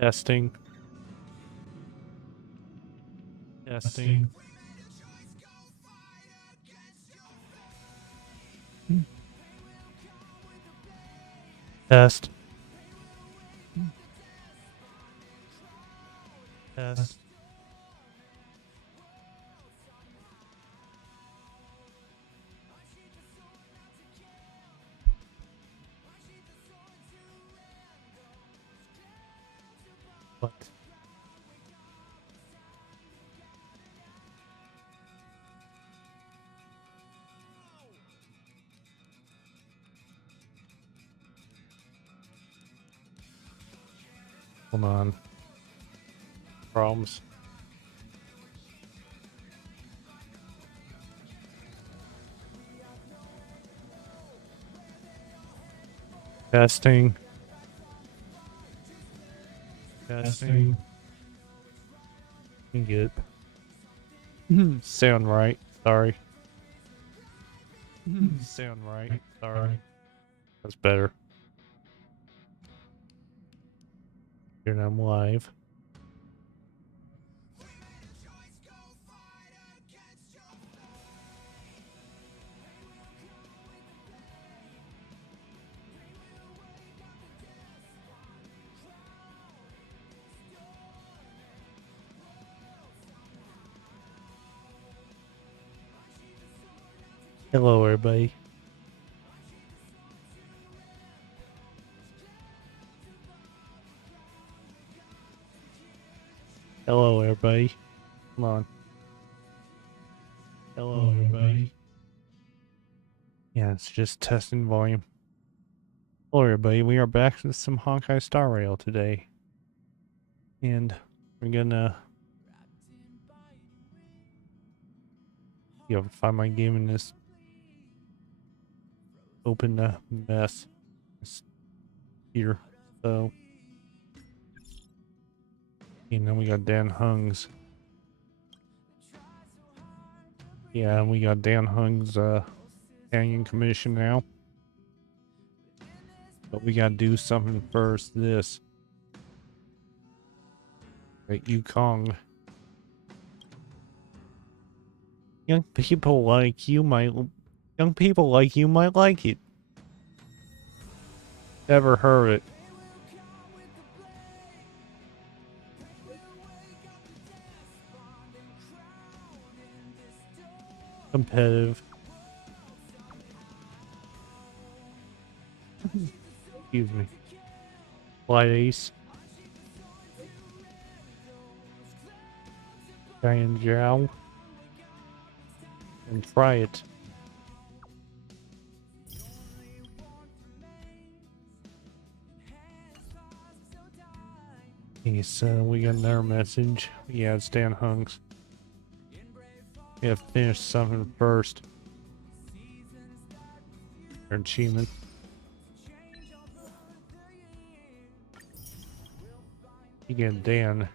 Testing. Testing. Test. Test. What? Hold on. Problems. Testing. Testing. Good. Sound right. Sorry. Sound right. Sorry. That's better. Here I'm live. Hello, everybody. Hello, everybody. Come on. Hello, everybody. Yeah, it's just testing volume. Hello, everybody. We are back with some Honkai Star Rail today. And we're gonna... find my game in this open mess. It's here. So... And then we got Dan Hung's. Yeah, we got Dan Hung's Canyon Commission now. But we gotta do something first. This. At Yukong. Young people like you might like it. Never heard it. Competitive. Excuse me. Light Ace. Giant Jow. And try it. Okay, so we got another message. Yeah, it's Dan Hung's. We have to finish something first. Or achievement. Again, Dan.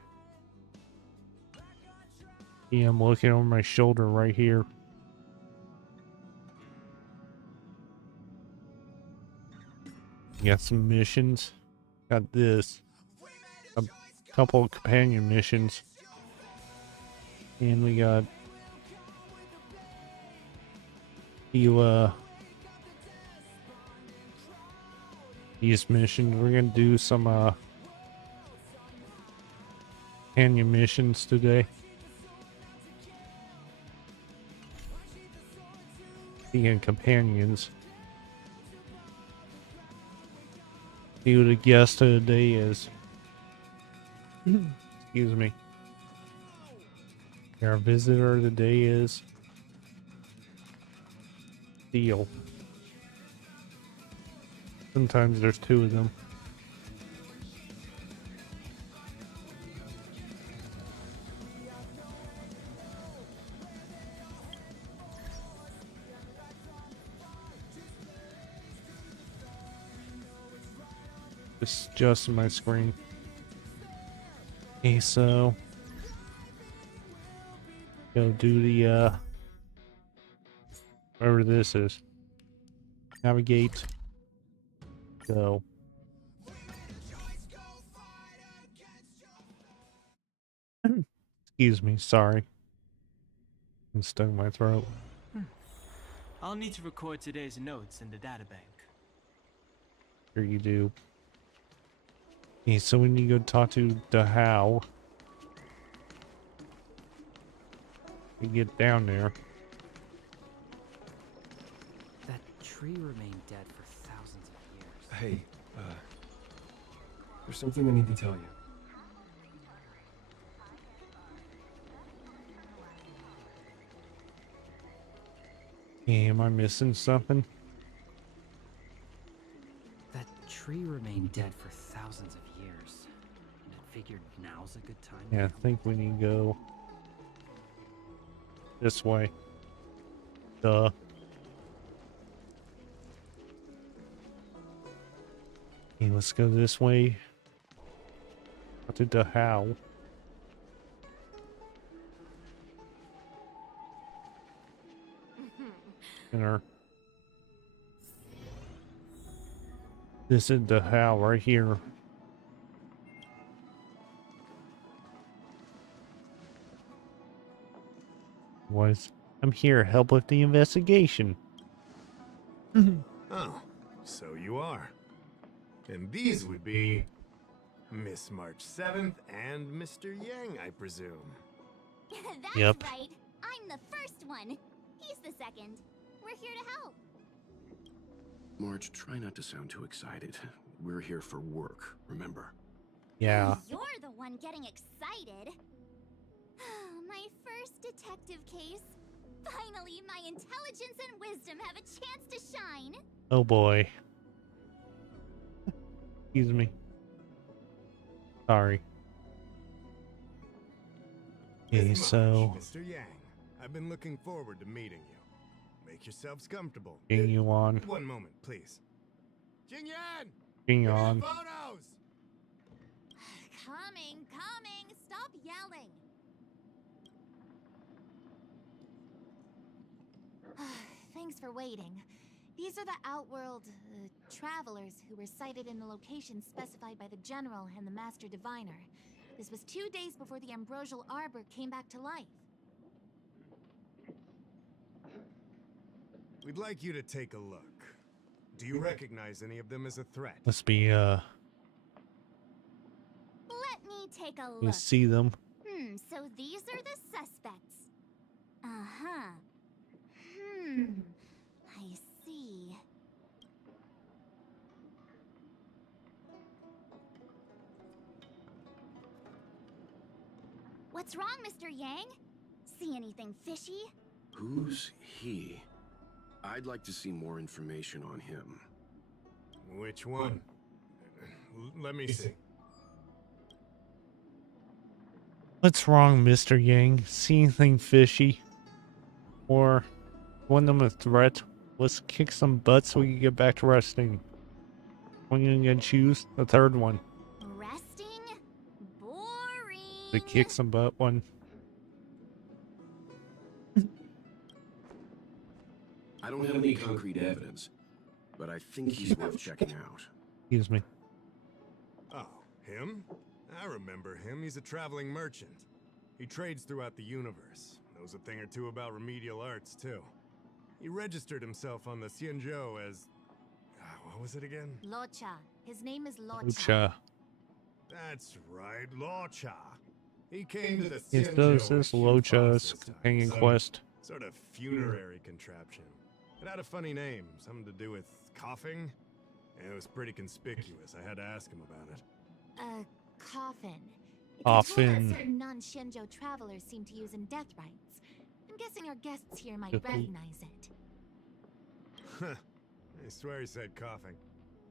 Yeah, I'm looking over my shoulder right here. Got some missions. Got this. A couple of companion missions. And we got these missions. We're gonna do some companion missions today. Being companions. See what the guest of the day is. Excuse me. Our visitor of the day is Steel. Sometimes there's two of them. Just adjusting my screen. Okay, so go do the whatever this is. Navigate. Go. Excuse me, sorry. I'm stuck in my throat. I'll need to record today's notes in the databank. Here you do. Okay, so we need to go talk to the how. We get down there. That tree remained dead for thousands of years. Hey, there's something I need to tell you. Hey, am I missing something? That tree remained dead for thousands of years. And it figured now's a good time. Yeah, I think we need to go this way. Duh. Okay, let's go this way. What did the how? Enter. This is the how right here. I'm here to help with the investigation. Oh, so you are. And these would be Miss March 7th and Mr. Yang, I presume. That's Yep. right. I'm the first one. He's the second. We're here to help. Marge, try not to sound too excited. We're here for work, remember? Yeah. You're the one getting excited. My first detective case. Finally, my intelligence and wisdom have a chance to shine. Oh boy. Excuse me. Sorry. Okay, Miss so March, Mr. Yang, I've been looking forward to meeting you. Make yourselves comfortable. getting you on. One moment, please. Jing Yan! Getting give me the on. photos! Coming. Stop yelling. Thanks for waiting. These are the Outworld travelers who were sighted in the location specified by the General and the Master Diviner. This was 2 days before the Ambrosial Arbor came back to life. We'd like you to take a look. Do you recognize any of them as a threat? Must be Let me take a you look. see them. So these are the suspects. Uh-huh. I see. What's wrong, Mr. Yang? See anything fishy? Who's he? I'd like to see more information on him. Which one? Let me see. What's wrong, Mr. Yang? See anything fishy? Or want them a threat? Let's kick some butt so we can get back to resting. When you gonna choose the third one? Resting? Boring. The kick some butt one. I don't have any concrete evidence, but I think he's worth checking out. Excuse me. Oh, him? I remember him. He's a traveling merchant. He trades throughout the universe. Knows a thing or two about remedial arts, too. He registered himself on the Xianzhou as... what was it again? Locha. His name is Locha. Lucha. That's right, Locha. He came to the Yes, Xianzhou this with is Hugh Locha's Foster's time. companion Some quest. Sort of funerary contraption. It had a funny name, something to do with coughing. And it was pretty conspicuous. I had to ask him about it. Coffin. It's Coffin. a tool that certain non-Xianzhou travelers seem to use in death rites. I'm guessing our guests here might Good. recognize it. I swear he said coughing.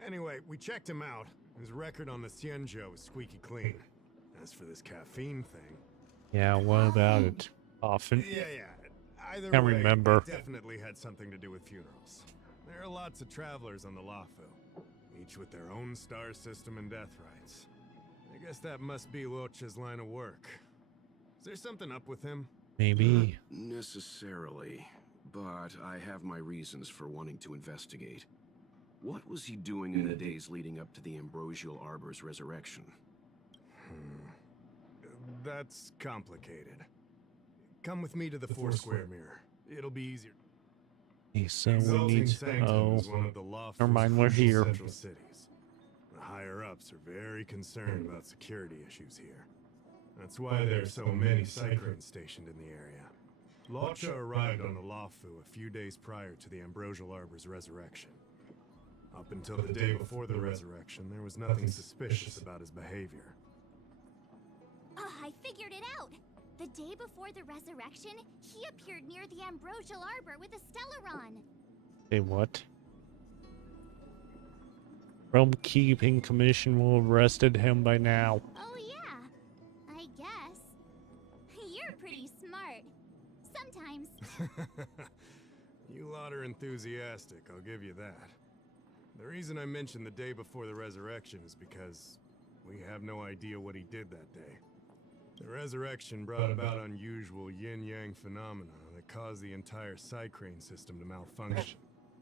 Anyway, we checked him out. His record on the Xianzhou is squeaky clean. As for this caffeine thing... Yeah, what about it? Often. Yeah. Either Can't way, remember. it definitely had something to do with funerals. There are lots of travelers on the Lafu, each with their own star system and death rites. I guess that must be Locha's line of work. Is there something up with him? Maybe. Not necessarily, but I have my reasons for wanting to investigate. What was he doing in the days leading up to the Ambrosial Arbor's resurrection? that's complicated. Come with me to the Foursquare Mirror. It'll be easier. Okay, so we Exalting need. Sanctum Oh, is one of the lawful's never mind, we're crucial here. central cities. The higher-ups are very concerned about security issues here. That's why there are so many Cycranes stationed in the area. Lotcha arrived on the Lawfu a few days prior to the Ambrosial Arbor's resurrection. Up until the day before the resurrection, there was nothing suspicious about his behavior. Oh, I figured it out! The day before the resurrection, he appeared near the Ambrosial Arbor with a Stellaron. Hey, what? Realm Keeping Commission will have arrested him by now. Oh yeah, I guess. You're pretty smart. Sometimes. You lot are enthusiastic, I'll give you that. The reason I mentioned the day before the resurrection is because we have no idea what he did that day. The resurrection brought about unusual yin-yang phenomena that caused the entire Cycrane system to malfunction.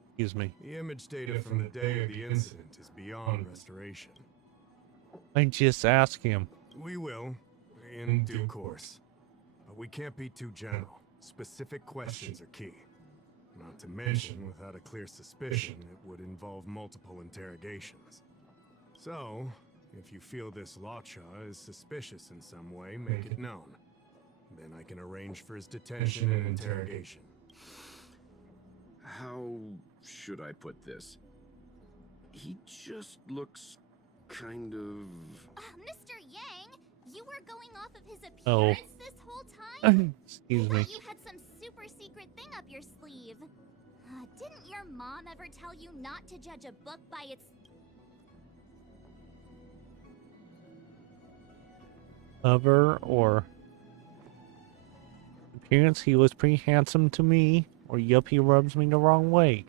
Excuse me. The image data from the day of the incident is beyond restoration. I just asked him. We will, in due course. But we can't be too general. Specific questions are key. Not to mention, without a clear suspicion, it would involve multiple interrogations. So, if you feel this Lotcha is suspicious in some way, make it known. Then I can arrange for his detention and interrogation. How should I put this? He just looks kind of... Mr. Yang, you were going off of his Oh. appearance this whole time? Excuse I me. thought you had some super secret thing up your sleeve. Didn't your mom ever tell you not to judge a book by its... Cover or appearance? He was pretty handsome to me. Or yup, he rubs me the wrong way.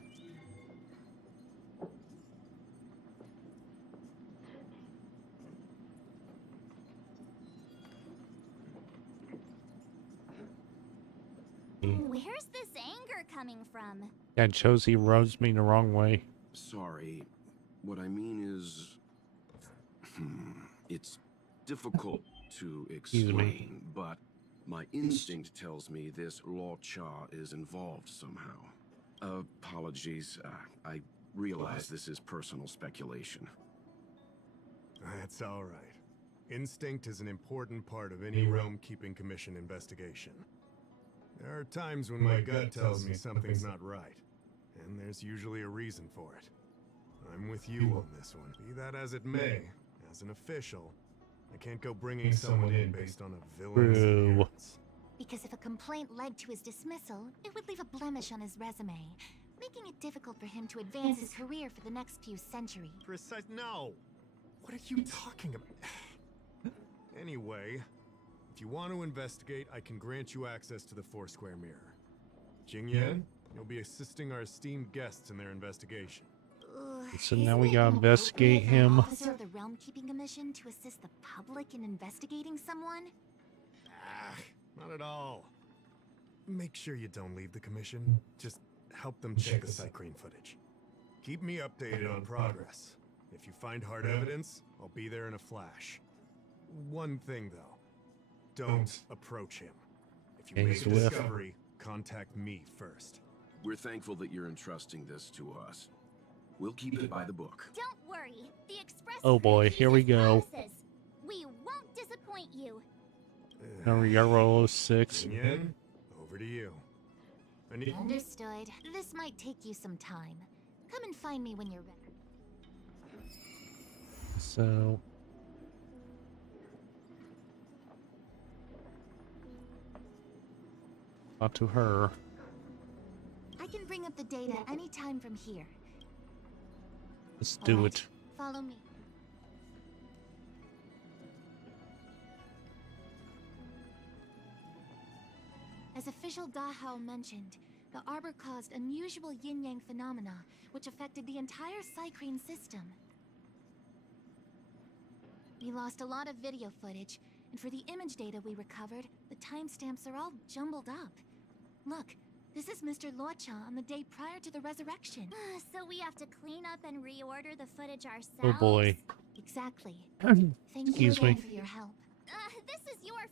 Where's this anger coming from? That shows he rubs me the wrong way. Sorry. What I mean is... it's difficult to me. explain, but my instinct tells me this Lotcha is involved somehow. Apologies. I realize this is personal speculation. That's all right. Instinct is an important part of any Realm Keeping Commission investigation. There are times when my gut tells me something's not right, and there's usually a reason for it. I'm with you on this one. Be that as it may, as an official, I can't go bringing someone in based on a villain's True. appearance. Because if a complaint led to his dismissal, it would leave a blemish on his resume, making it difficult for him to advance his career for the next few centuries. Precise. No! What are you talking about? Anyway, if you want to investigate, I can grant you access to the Foursquare Mirror. Jingyan, you'll be assisting our esteemed guests in their investigation. So now we gotta investigate him. Officer of the Realm Keeping Commission to assist the public in investigating someone? Ah, not at all. Make sure you don't leave the commission. Just help them check the Cycrane footage. Keep me updated on progress. If you find hard evidence, I'll be there in a flash. One thing, though. Don't approach him. If you Okay, make a Swift. discovery, contact me first. We're thankful that you're entrusting this to us. We'll keep it by the book. Don't worry. The Express Oh boy, Crew here we keeps go. its promises. We won't disappoint you. Yarrow 06. Jingyan, over to you. I need... Understood. This might take you some time. Come and find me when you're ready. So not to her. I can bring up the data anytime from here. Let's do Alright, it. Follow me. As official Dahao mentioned, the Arbor caused unusual yin-yang phenomena, which affected the entire Cycrane system. We lost a lot of video footage, and for the image data we recovered, the timestamps are all jumbled up. Look, this is Mr. Lotcha on the day prior to the resurrection. So we have to clean up and reorder the footage ourselves? Oh boy. Exactly. Thank you Excuse me. again for your help. This is your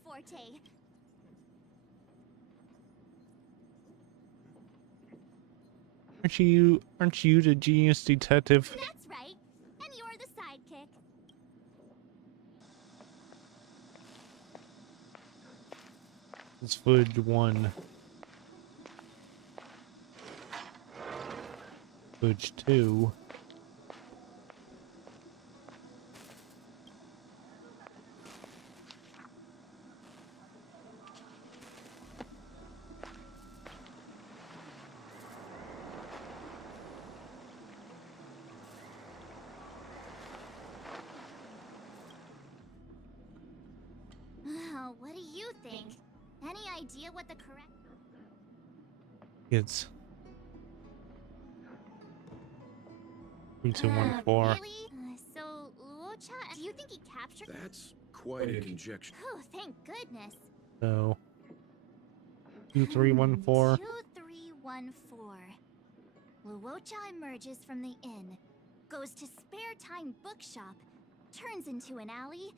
Aren't you the genius detective? That's right. And you're the sidekick. It's footage 1. Footage 2. What do you think? Any idea what the correct... It's 3214. Really? So, Luocha, do you think he captured... That's quite a conjecture. Oh, thank goodness. So 2314. 2314. Luocha emerges from the inn, goes to Spare Time Bookshop, turns into an alley,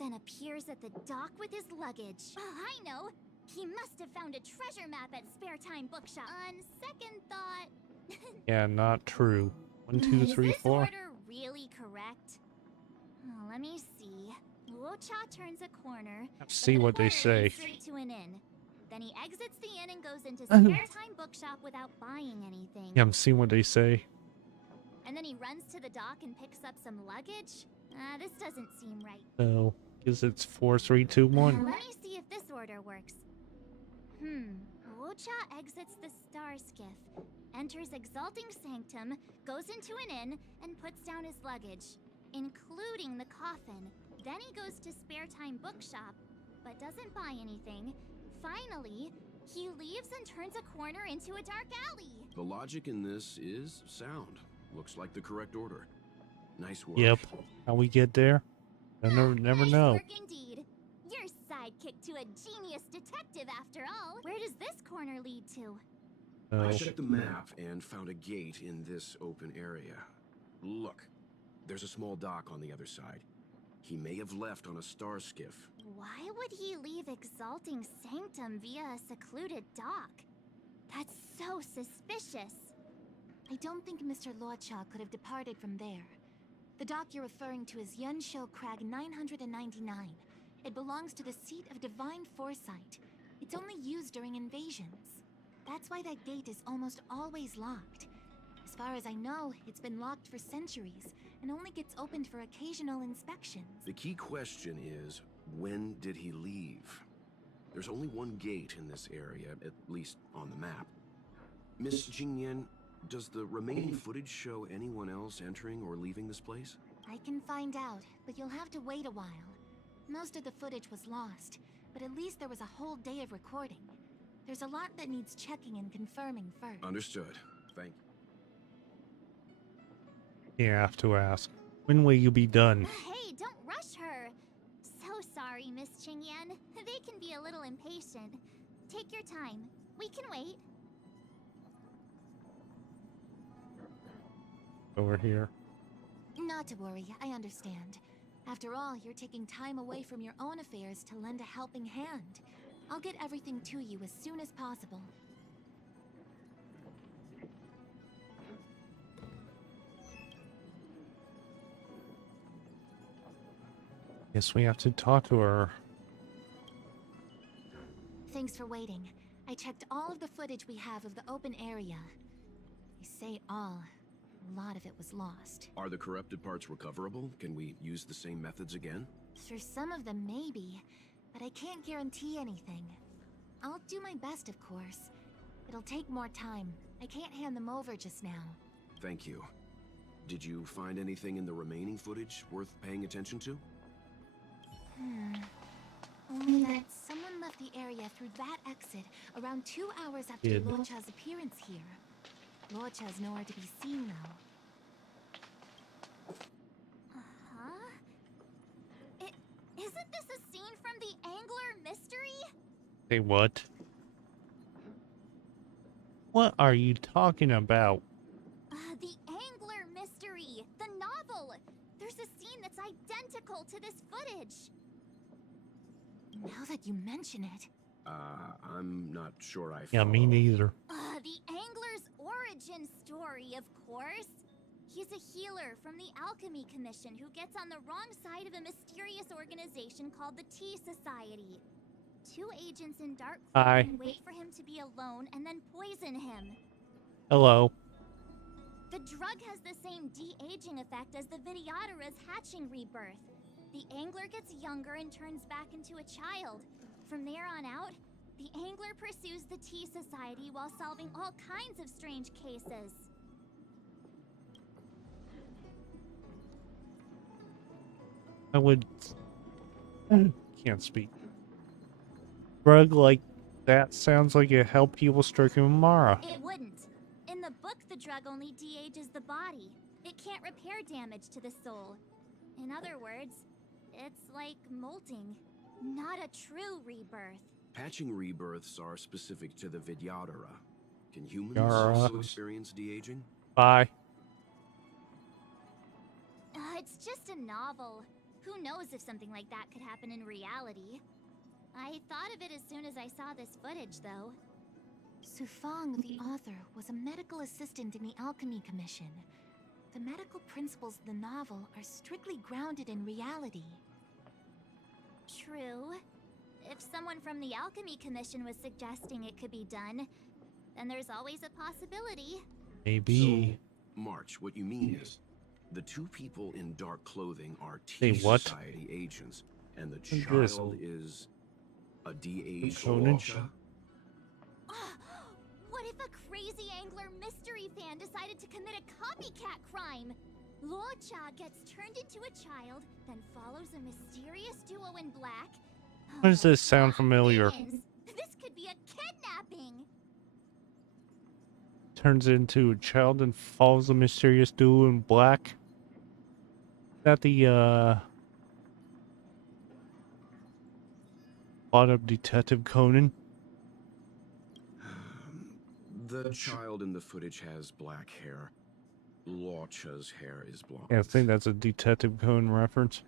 then appears at the dock with his luggage. Oh, I know! He must have found a treasure map at Spare Time Bookshop. On second thought... Yeah, not true. 1, 2, 3, Is this 4. order really correct? Oh, let me see. Luocha turns a corner. See but the what they corner say. leads straight to an inn. Then he exits the inn and goes into Spare Time Bookshop without buying anything. Yeah, I'm seeing what they say. And then he runs to the dock and picks up some luggage? This doesn't seem right. So, guess it's 4, 3, 2, 1. Let me see if this order works. Luocha exits the Star Skiff, enters Exalting Sanctum, goes into an inn, and puts down his luggage, including the coffin. Then he goes to Spare Time Bookshop, but doesn't buy anything. Finally, he leaves and turns a corner into a dark alley. The logic in this is sound. Looks like the correct order. Nice work. Yep. How we get there? I never Nice know. work indeed. You're sidekick to a genius detective after all. Where does this corner lead to? So, I checked the map and found a gate in this open area. Look, there's a small dock on the other side. He may have left on a star skiff. Why would he leave Exalting Sanctum via a secluded dock? That's so suspicious. I don't think Mr. Luocha could have departed from there. The dock you're referring to is Yunsho Crag 999. It belongs to the seat of divine foresight. It's only used during invasions. That's why that gate is almost always locked. As far as I know, it's been locked for centuries and only gets opened for occasional inspections. The key question is, when did he leave? There's only one gate in this area, at least on the map. Miss Jingyan, does the remaining footage show anyone else entering or leaving this place? I can find out, but you'll have to wait a while. Most of the footage was lost, but at least there was a whole day of recording. There's a lot that needs checking and confirming first. Understood. Thank you. you have to ask. When will you be done? Hey, don't rush her. So sorry, Miss Qingyan. They can be a little impatient. Take your time. We can wait. Over here. Not to worry, I understand. After all, you're taking time away from your own affairs to lend a helping hand. I'll get everything to you as soon as possible. Guess we have to talk to her. Thanks for waiting. I checked all of the footage we have of the open area. I say all. A lot of it was lost. Are the corrupted parts recoverable? Can we use the same methods again? For some of them, maybe. But I can't guarantee anything. I'll do my best, of course. It'll take more time. I can't hand them over just now. Thank you. Did you find anything in the remaining footage worth paying attention to? Only that someone left the area through that exit around 2 hours after Did. Luocha's appearance here. Luocha's nowhere to be seen, though. Isn't this a scene from the Angler Mystery? Say what? What are you talking about? The Angler Mystery, the novel. There's a scene that's identical to this footage. Now that you mention it, I'm not sure I Yeah, me follow. neither. The Angler's origin story, of course. He's a healer from the Alchemy Commission who gets on the wrong side of a mysterious organization called the Tea Society. Two agents in dark Hi. clothing wait for him to be alone and then poison him. Hello. The drug has the same de-aging effect as the Vidyadhara's hatching rebirth. The angler gets younger and turns back into a child. From there on out, the angler pursues the Tea Society while solving all kinds of strange cases. I would... can't speak. Drug like that sounds like it helped people stricken with Mara. It wouldn't. In the book, the drug only de-ages the body. It can't repair damage to the soul. In other words, it's like molting, not a true rebirth. Patching rebirths are specific to the Vidyadhara. Can humans Yara. also experience de-aging? Bye. It's just a novel. Who knows if something like that could happen in reality? I thought of it as soon as I saw this footage, though. Sufang, the author, was a medical assistant in the Alchemy Commission. The medical principles of the novel are strictly grounded in reality. True. If someone from the Alchemy Commission was suggesting it could be done, then there's always a possibility. Maybe. So, March, what you mean is, the two people in dark clothing are Say Tea what? Society agents, and the this? child is a de-aged Conan? Lorcha? What if a crazy angler mystery fan decided to commit a copycat crime? Luocha gets turned into a child, then follows a mysterious duo in black. Why does this sound familiar? Heavens! This could be a kidnapping! Turns into a child and follows a mysterious duo in black. Is that the plot of Detective Conan? The child in the footage has black hair. Lorcha's hair is blonde. Yeah, I think that's a Detective Conan reference.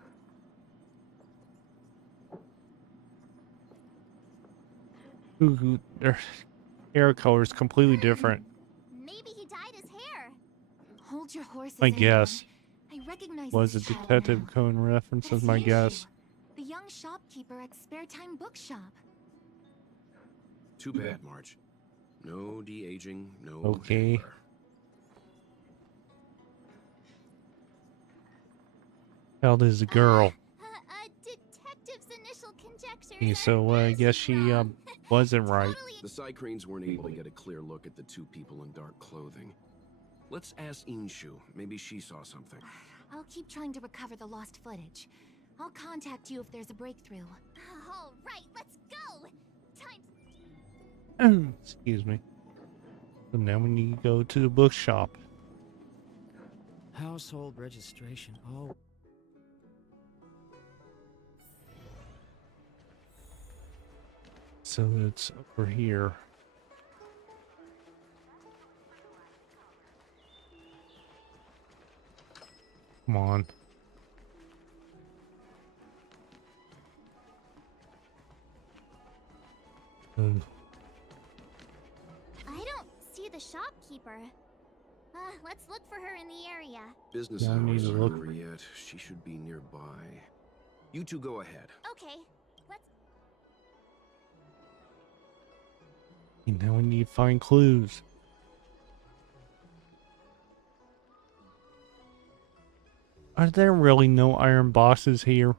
Ooh, their hair color is completely different. Maybe he dyed his hair. Hold your horses. My anyone. guess I recognize was a this child Detective now. Conan reference, That's as my Yanshu, guess. the young shopkeeper at Spare Time Bookshop. Too bad, March. No de-aging, no Okay. angler. Child is a girl. A detective's initial conjectures Okay, are so I vastly guess she wrong. wasn't right. Totally The Psycranes weren't able to get a clear look at the two people in dark clothing. Let's ask Inshu. Maybe she saw something. I'll keep trying to recover the lost footage. I'll contact you if there's a breakthrough. All right, let's go. Time. Excuse me. So now we need to go to the bookshop. Household registration. Oh. So it's over here. Come on. I don't see the shopkeeper. Let's look for her in the area. Business Yeah, I need hours to aren't look. over yet. She should be nearby. You two go ahead. Okay, let's. And now we need to find clues. Are there really no iron boxes here?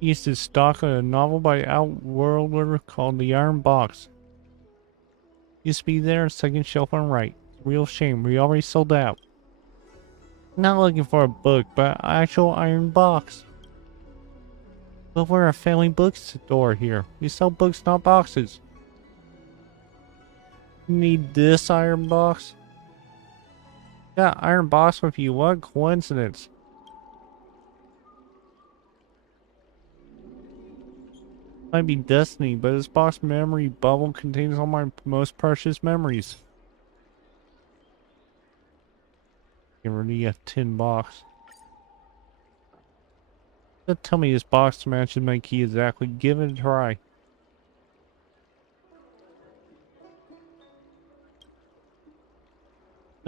He used to stock a novel by Outworlder called The Iron Box. Used to be there, second shelf on right. Real shame, we already sold out. Not looking for a book, but an actual iron box. But we're a family bookstore here. We sell books, not boxes. You need this iron box? Yeah, iron box with you. What coincidence. Might be destiny, but this box memory bubble contains all my most precious memories. Get rid of a tin box. Don't tell me this box matches my key exactly. Give it a try.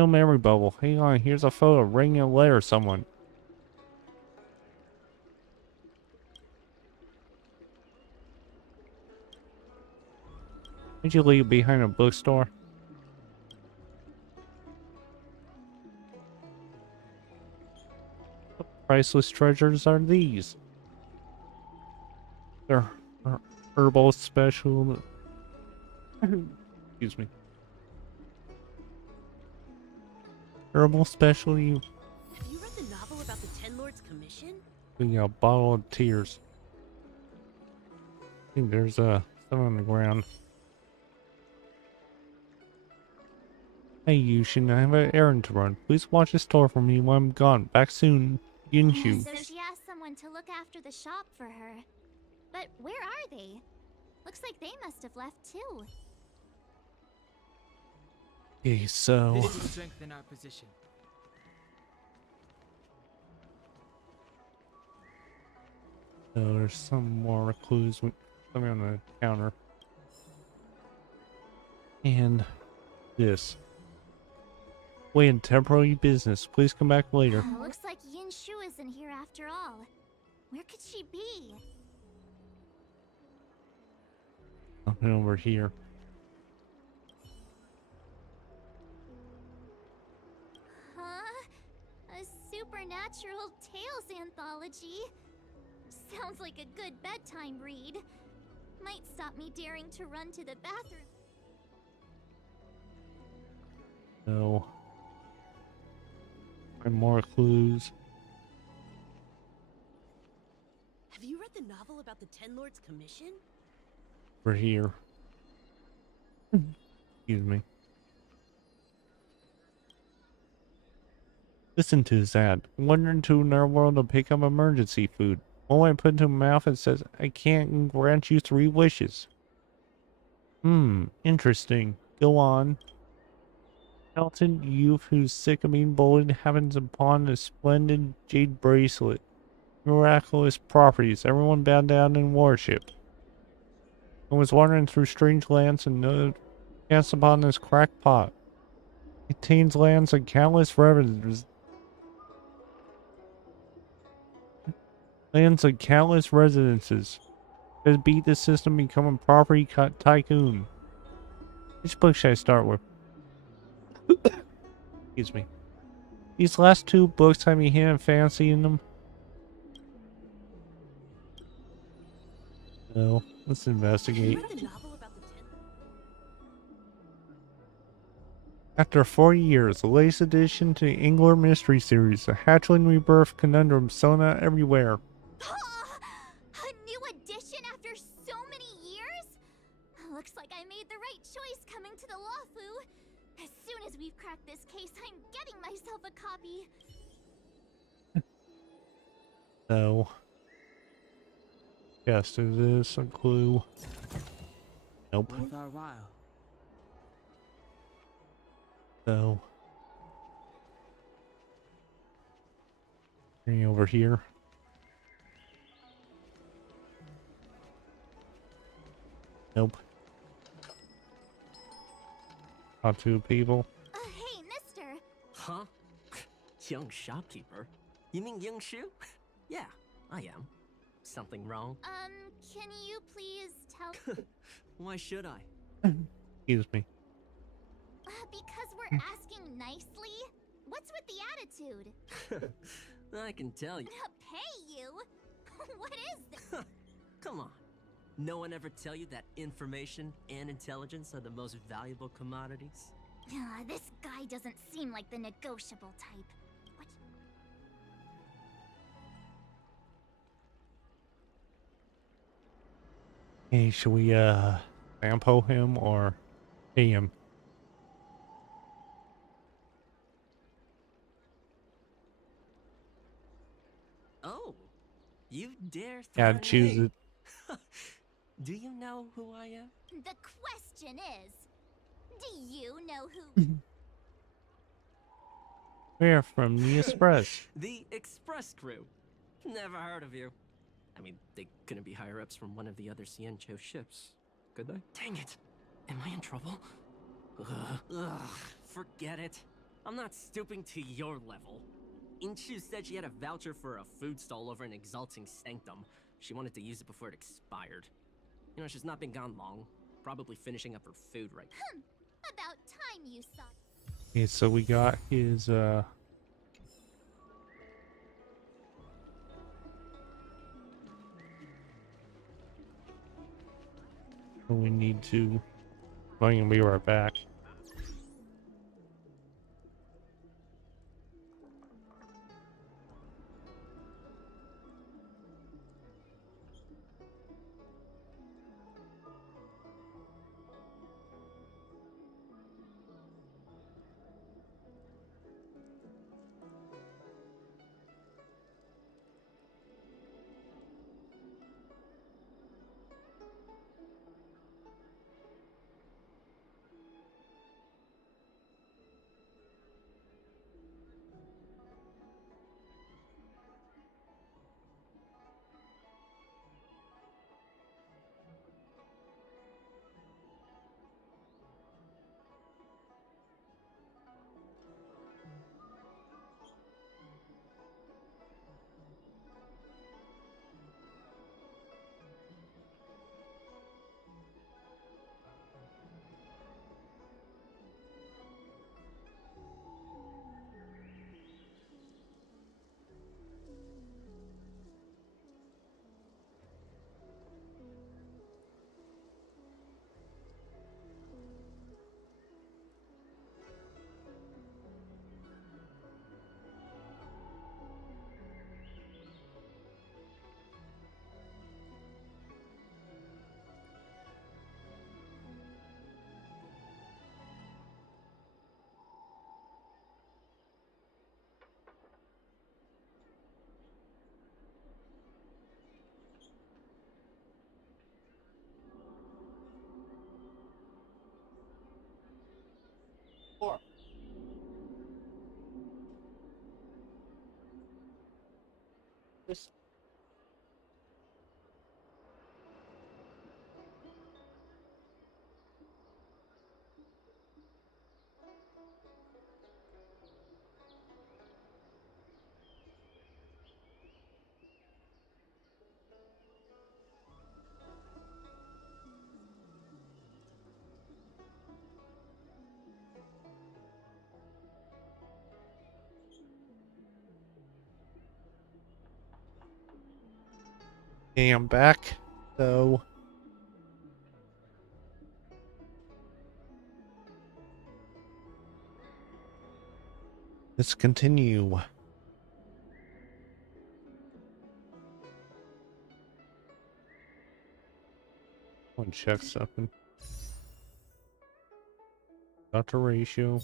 No memory bubble. Hang on, here's a photo. Ring a letter someone. Did you leave behind a bookstore? What priceless treasures are these? They're herbal special. Excuse me. Herbal specialty. Have you read the novel about the Ten Lords Commission? A bottle of tears. I think there's some on the ground. Hey, Yushin, I have an errand to run. Please watch the store for me while I'm gone. Back soon, Yinshu. So she asked someone to look after the shop for her. But where are they? Looks like they must have left too. Okay, so This will strengthen our position. there's some more clues. Something on the counter. And this. Wait, in temporary business. Please come back later. Looks like Yinshu isn't here after all. Where could she be? Something over here. Huh? A supernatural tales anthology? Sounds like a good bedtime read. Might stop me daring to run to the bathroom. No. And more clues. Have you read the novel about the Ten Lords Commission? Over here. Excuse me. Listen to this ad. Wander into another world to pick up emergency food. One I put into my mouth, it says, I can't grant you 3 wishes. Interesting. Go on. Talented youth who's sick of being bullied happens upon a splendid jade bracelet. Miraculous properties. Everyone bow down and worship. I was wandering through strange lands and chanced upon this cracked pot. It contains lands and countless residences. Just beat the system, become a property tycoon. Which book should I start with? Excuse me. These last 2 books have me here fancy in them. No, let's investigate. Have you read the novel about the Ten... After 40 years, the latest addition to the Engler Mystery Series, the hatchling rebirth conundrum Sona everywhere. A new addition after so many years? Looks like I made the right choice coming to the Lawfu. As soon as we've cracked this case, I'm getting myself a copy. So, yes, is this a clue? Nope. Worth our while. So, anything over here? Nope. Not 2 people. Hey, mister. Huh? Young shopkeeper? You mean Young Shu? Yeah, I am. Something wrong? Can you please tell... Why should I? Excuse me. Because we're asking nicely? What's with the attitude? I can tell you. Pay you? What is this? Come on. No one ever tell you that information and intelligence are the most valuable commodities? This guy doesn't seem like the negotiable type. What? Hey, should we, sample him or pay him? Oh, you dare Yeah, threaten choose me? it. Do you know who I am? The question is, do you know who... We're from the Express. The Express Crew. Never heard of you. I mean, they couldn't be higher-ups from one of the other Ciencho ships, could they? Dang it! Am I in trouble? Ugh, forget it. I'm not stooping to your level. Inchu said she had a voucher for a food stall over in Exalting Sanctum. She wanted to use it before it expired. You know, she's not been gone long. Probably finishing up her food right now. About time you saw. Okay, so we got his we need to. I'm gonna be right back. Okay, I'm back. So let's continue. One check something. Dr. Ratio.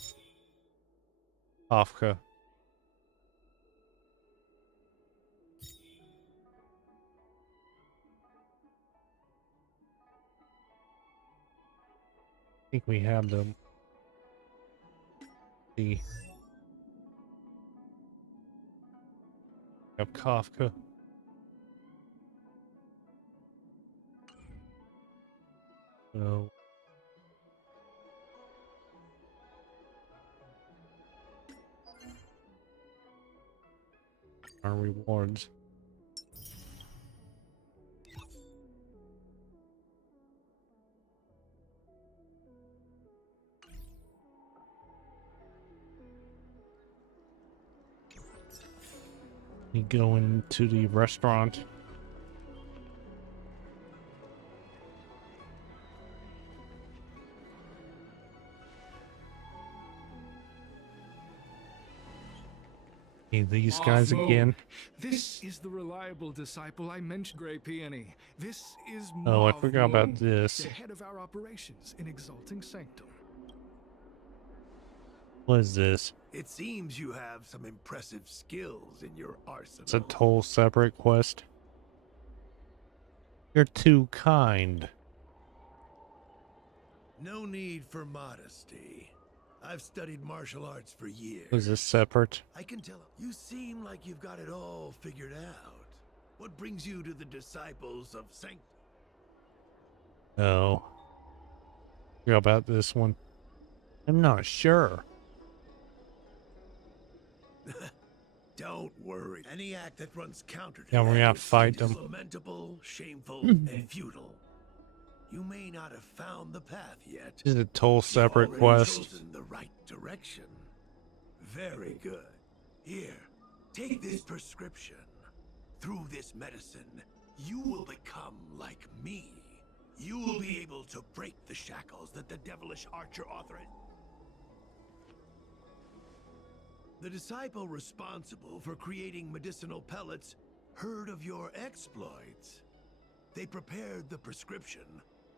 Kafka. I think we have them. The have Kafka. So our rewards. We go into the restaurant. Okay, these guys again. This is the reliable disciple I mentioned, Grey Peony. This is Oh, I forgot about Marvel, this. the head of our operations in Exalting Sanctum. What is this? It seems you have some impressive skills in your arsenal. It's a total separate quest. You're too kind. No need for modesty. I've studied martial arts for years. Was this separate? I can tell you seem like you've got it all figured out. What brings you to the disciples of Sanctum? Oh. Forgot about this one. I'm not sure. Don't worry. Any act that runs counter to Yeah, we that have to fight is them. lamentable, shameful, and futile. You may not have found the path yet. This is a total separate You've already quest. chosen the right direction. Very good. Here, take this prescription. Through this medicine, you will become like me. You will be able to break the shackles that the devilish archer authorized. The disciple responsible for creating medicinal pellets heard of your exploits. They prepared the prescription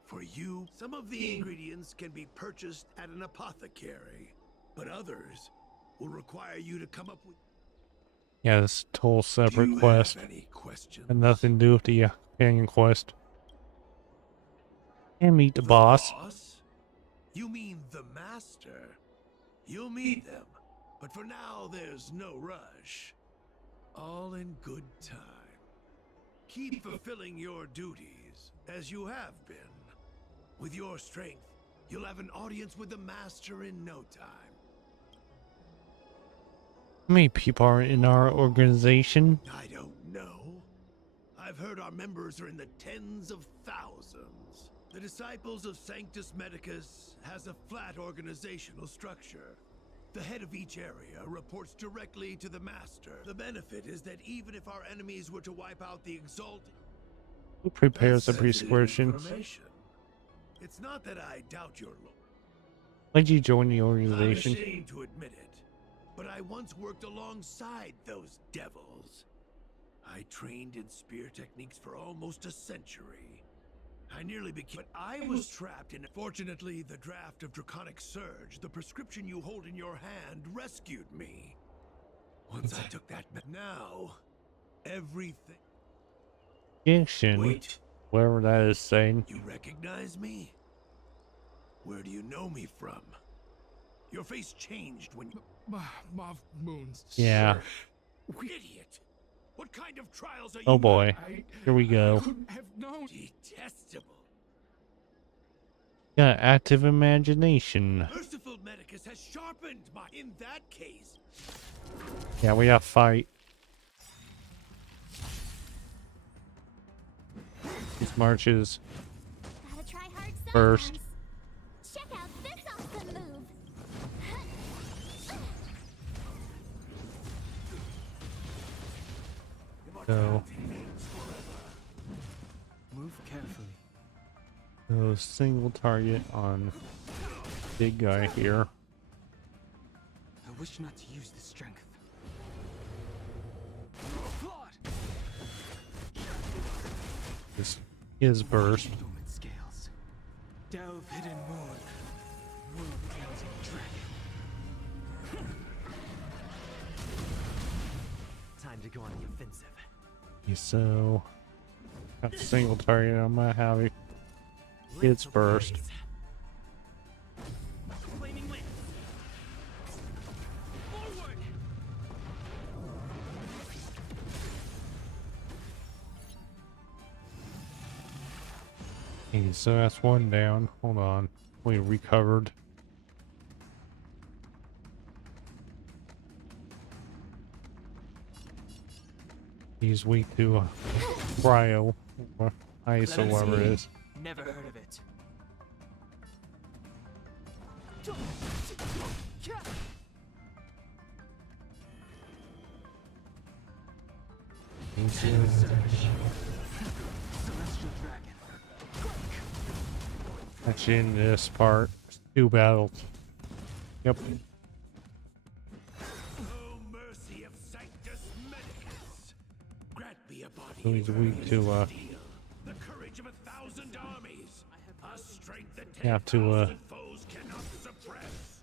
for you. Some of the ingredients can be purchased at an apothecary, but others will require you to come up with. Yeah, this is a total Do separate you quest. have any questions? And nothing to do with the companion quest. And meet the boss. Boss? You mean the master? You'll meet them, but for now there's no rush. All in good time. Keep fulfilling your duties as you have been. With your strength, you'll have an audience with the master in no time. How many people are in our organization? I don't know. I've heard our members are in the tens of thousands. The Disciples of Sanctus Medicus has a flat organizational structure. The head of each area reports directly to the Master. The benefit is that even if our enemies were to wipe out the Exalted... Who prepares the That's sensitive prescriptions? information. It's not that I doubt your look. Why'd you join the I'm organization? ashamed to admit it, but I once worked alongside those devils. I trained in spear techniques for almost a century. I nearly became... But I was trapped in... Fortunately, the draft of Draconic Surge, the prescription you hold in your hand, rescued me. Once I took that... Now, everything... Action. Wait, Whatever that is saying. you recognize me? Where do you know me from? Your face changed when... Moth Moons. Yeah. sir. Idiot! What kind of trials are you... Oh boy. I Here we go. couldn't have known. Detestable. Got active imagination. Merciful Medicus has sharpened my... In that case... Yeah, we gotta fight. These marches. Gotta try hard First. sometimes. Check out this awesome move. So, Move carefully. single target on big guy here. I wish not to use the strength. This is burst. Dormant scales. Delve hidden moon. World counting dragon. Time to go on the offensive. So, got single target on my heavy. It's burst. Flaming lance. Forward. Okay, so that's one down. Hold on. We recovered. He's weak to cryo or ice or whatever it is. Never heard of it. He's, Celestial dragon. actually, in this part, 2 battles. Yep. Oh, mercy of Sanctus Medicus! Grant me a body So he's weak to, steel, the courage of 1,000 armies, a strength that you have to, 10,000 foes cannot suppress.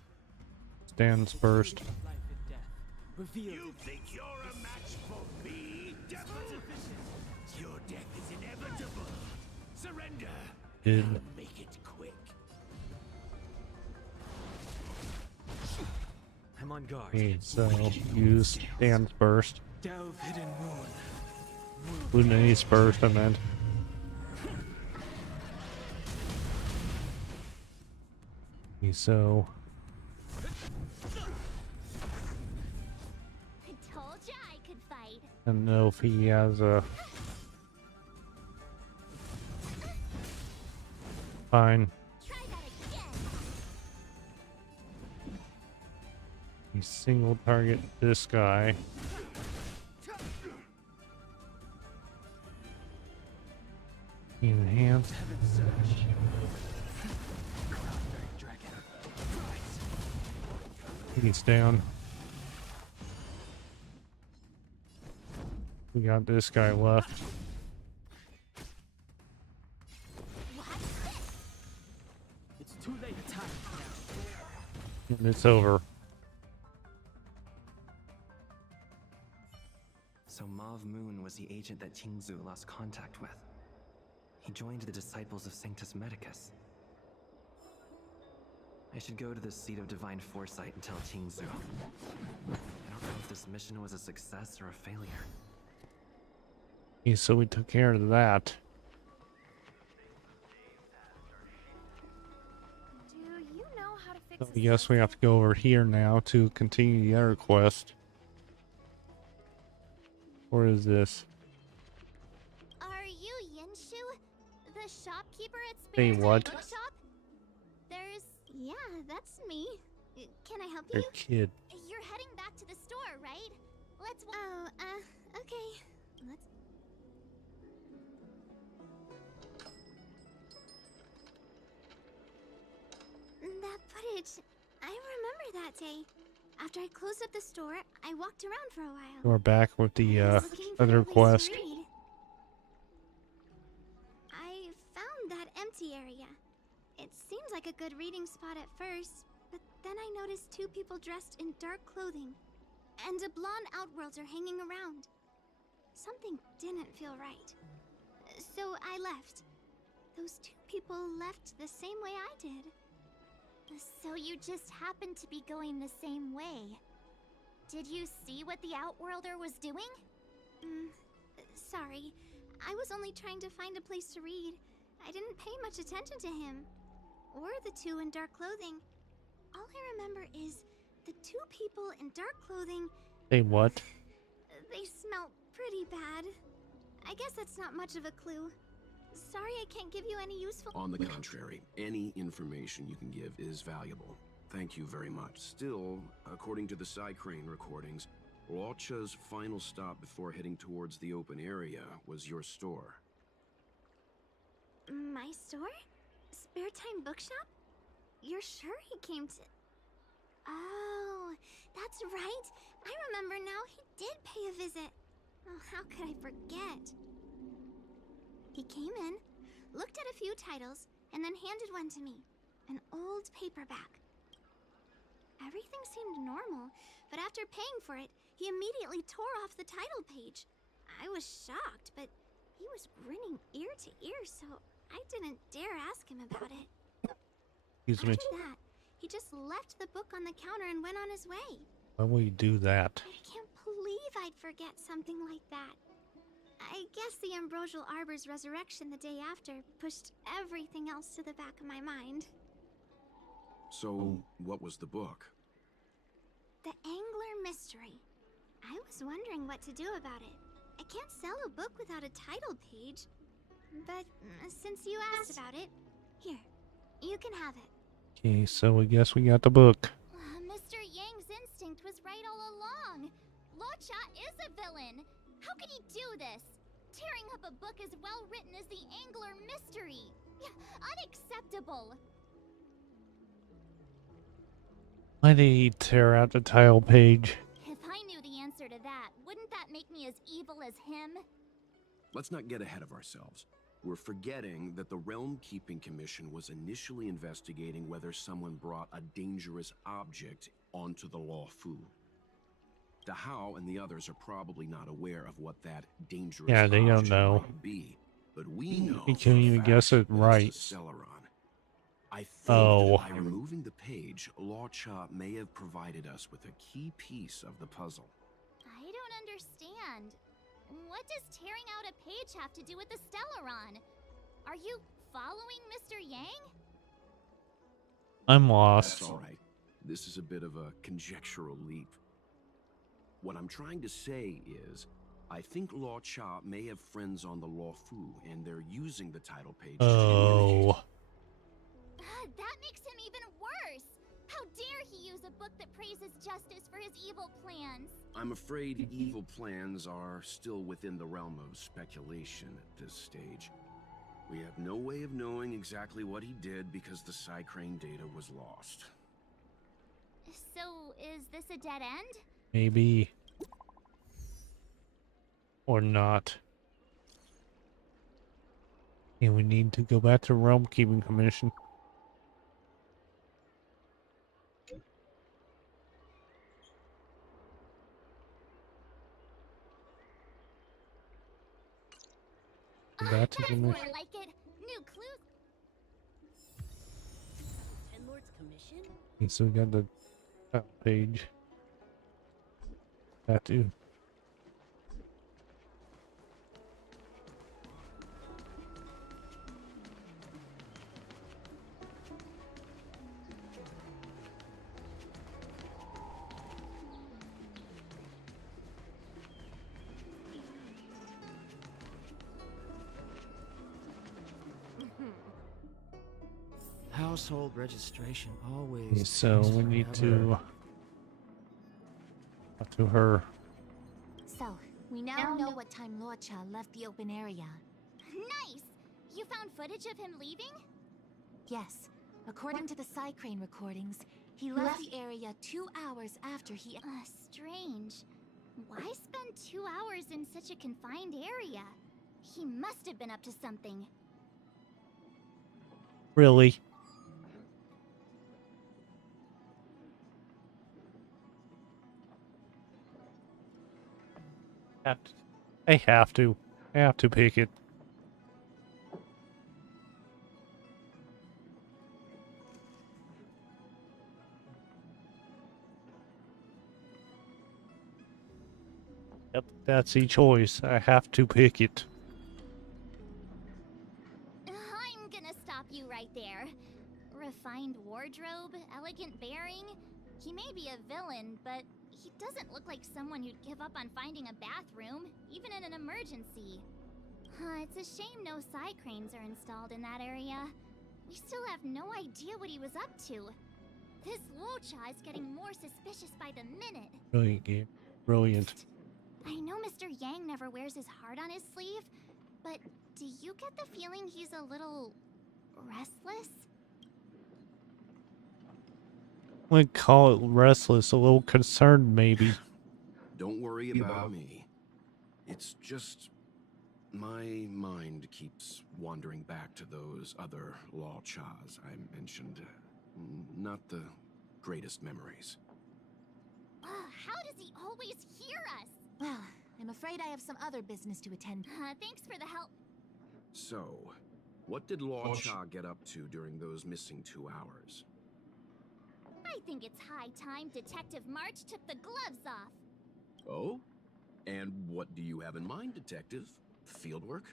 stands burst. Life and death. Reveal You think you're a match for me, devil? Your death is inevitable. Surrender. Did I'll make it quick. I'm on guard. okay, so use stands burst. Delve hidden moon. Luna's burst, I meant. Okay, so don't know if he has a... Fine. Try that again. You single target this guy. Enhance. He's down. We got this guy left. It's too late to time now. And it's over. So Mauve Moon was the agent that Qingzu lost contact with. He joined the Disciples of Sanctus Medicus. I should go to the Seat of Divine Foresight and tell Qingzu. I don't know if this mission was a success or a failure. Okay, so we took care of that. Do you know how to fix So a I guess we have to go over here now to continue the other quest. Where is this? Are you Yinshu, the shopkeeper at Say Spare what? Time Bookshop? Yeah, that's me. Can I help Your you? kid. You're heading back to the store, right? Let's. Oh, okay. Let's. That footage. I remember that day. After I closed up the store, I walked around for a while. We're back with the I was looking for other a place to quest. read. I found that empty area. It seemed like a good reading spot at first, but then I noticed two people dressed in dark clothing, and a blonde outworlder hanging around. Something didn't feel right. So I left. Those two people left the same way I did. So you just happened to be going the same way. Did you see what the outworlder was doing? Sorry. I was only trying to find a place to read. I didn't pay much attention to him. Or the two in dark clothing. All I remember is the two people in dark clothing. Say what? They smell pretty bad. I guess that's not much of a clue. Sorry I can't give you any useful... On the contrary, any information you can give is valuable. Thank you very much. Still, according to the Crane recordings, Locha's final stop before heading towards the open area was your store. My store? Spare Time Bookshop? You're sure he came to... Oh, that's right. I remember now. He did pay a visit. Oh, how could I forget? He came in, looked at a few titles, and then handed one to me. An old paperback. Everything seemed normal, but after paying for it, he immediately tore off the title page. I was shocked, but he was grinning ear to ear, so I didn't dare ask him about it. Excuse me. After that, he just left the book on the counter and went on his way. Why would you do that? I can't believe I'd forget something like that. I guess the Ambrosial Arbor's resurrection the day after pushed everything else to the back of my mind. So, what was the book? The Angler Mystery. I was wondering what to do about it. I can't sell a book without a title page. But since you asked about it, here, you can have it. Okay, so I guess we got the book. Mr. Yang's instinct was right all along. Locha is a villain. How could he do this? Tearing up a book as well written as the Angler Mystery. Unacceptable. Why did he tear out the title page? If I knew the answer to that, wouldn't that make me as evil as him? Let's not get ahead of ourselves. We're forgetting that the Realm Keeping Commission was initially investigating whether someone brought a dangerous object onto the Luofu. Dahao and the others are probably not aware of what that dangerous Yeah, they don't object know. might be, but we know. You can't even guess it right. Celeron. I think Oh. that by removing the page, Locha may have provided us with a key piece of the puzzle. I don't understand. What does tearing out a page have to do with the Stellaron? Are you following Mr. Yang? I'm lost. That's all right. This is a bit of a conjectural leap. What I'm trying to say is, I think Law Cha may have friends on the Law Fu, and they're using the title page to Oh. That makes him even worse! How dare he use a book that praises justice for his evil plans? I'm afraid evil plans are still within the realm of speculation at this stage. We have no way of knowing exactly what he did because the Psycrane data was lost. So, is this a dead end? Maybe. Or not. And we need to go back to Realm Keeping Commission. That's That's more like it. New clues. Ten Lords Commission? Okay, so we got the top page. That too. Household registration always. Okay, so takes we need forever. to talk to her. So, we now know what time Luocha left the open area. Nice! You found footage of him leaving? Yes, according to the Psycrane recordings, he left the area 2 hours after he... Strange. Why spend 2 hours in such a confined area? He must have been up to something. Really? I have to. I have to pick it. Yep, that's the choice. I have to pick it. I'm gonna stop you right there. Refined wardrobe, elegant bearing. He may be a villain, but he doesn't look like someone who'd give up on finding a bathroom, even in an emergency. It's a shame no Psycranes are installed in that area. We still have no idea what he was up to. This Luocha is getting more suspicious by the minute. Brilliant game. Brilliant. I know Mr. Yang never wears his heart on his sleeve, but do you get the feeling he's a little restless? I would call it restless, a little concerned maybe. Don't worry about me. It's just my mind keeps wandering back to those other Law Chas I mentioned. Not the greatest memories. How does he always hear us? Well, I'm afraid I have some other business to attend. Thanks for the help. So, what did Law Cha get up to during those missing 2 hours? I think it's high time Detective March took the gloves off. Oh? And what do you have in mind, Detective? Fieldwork?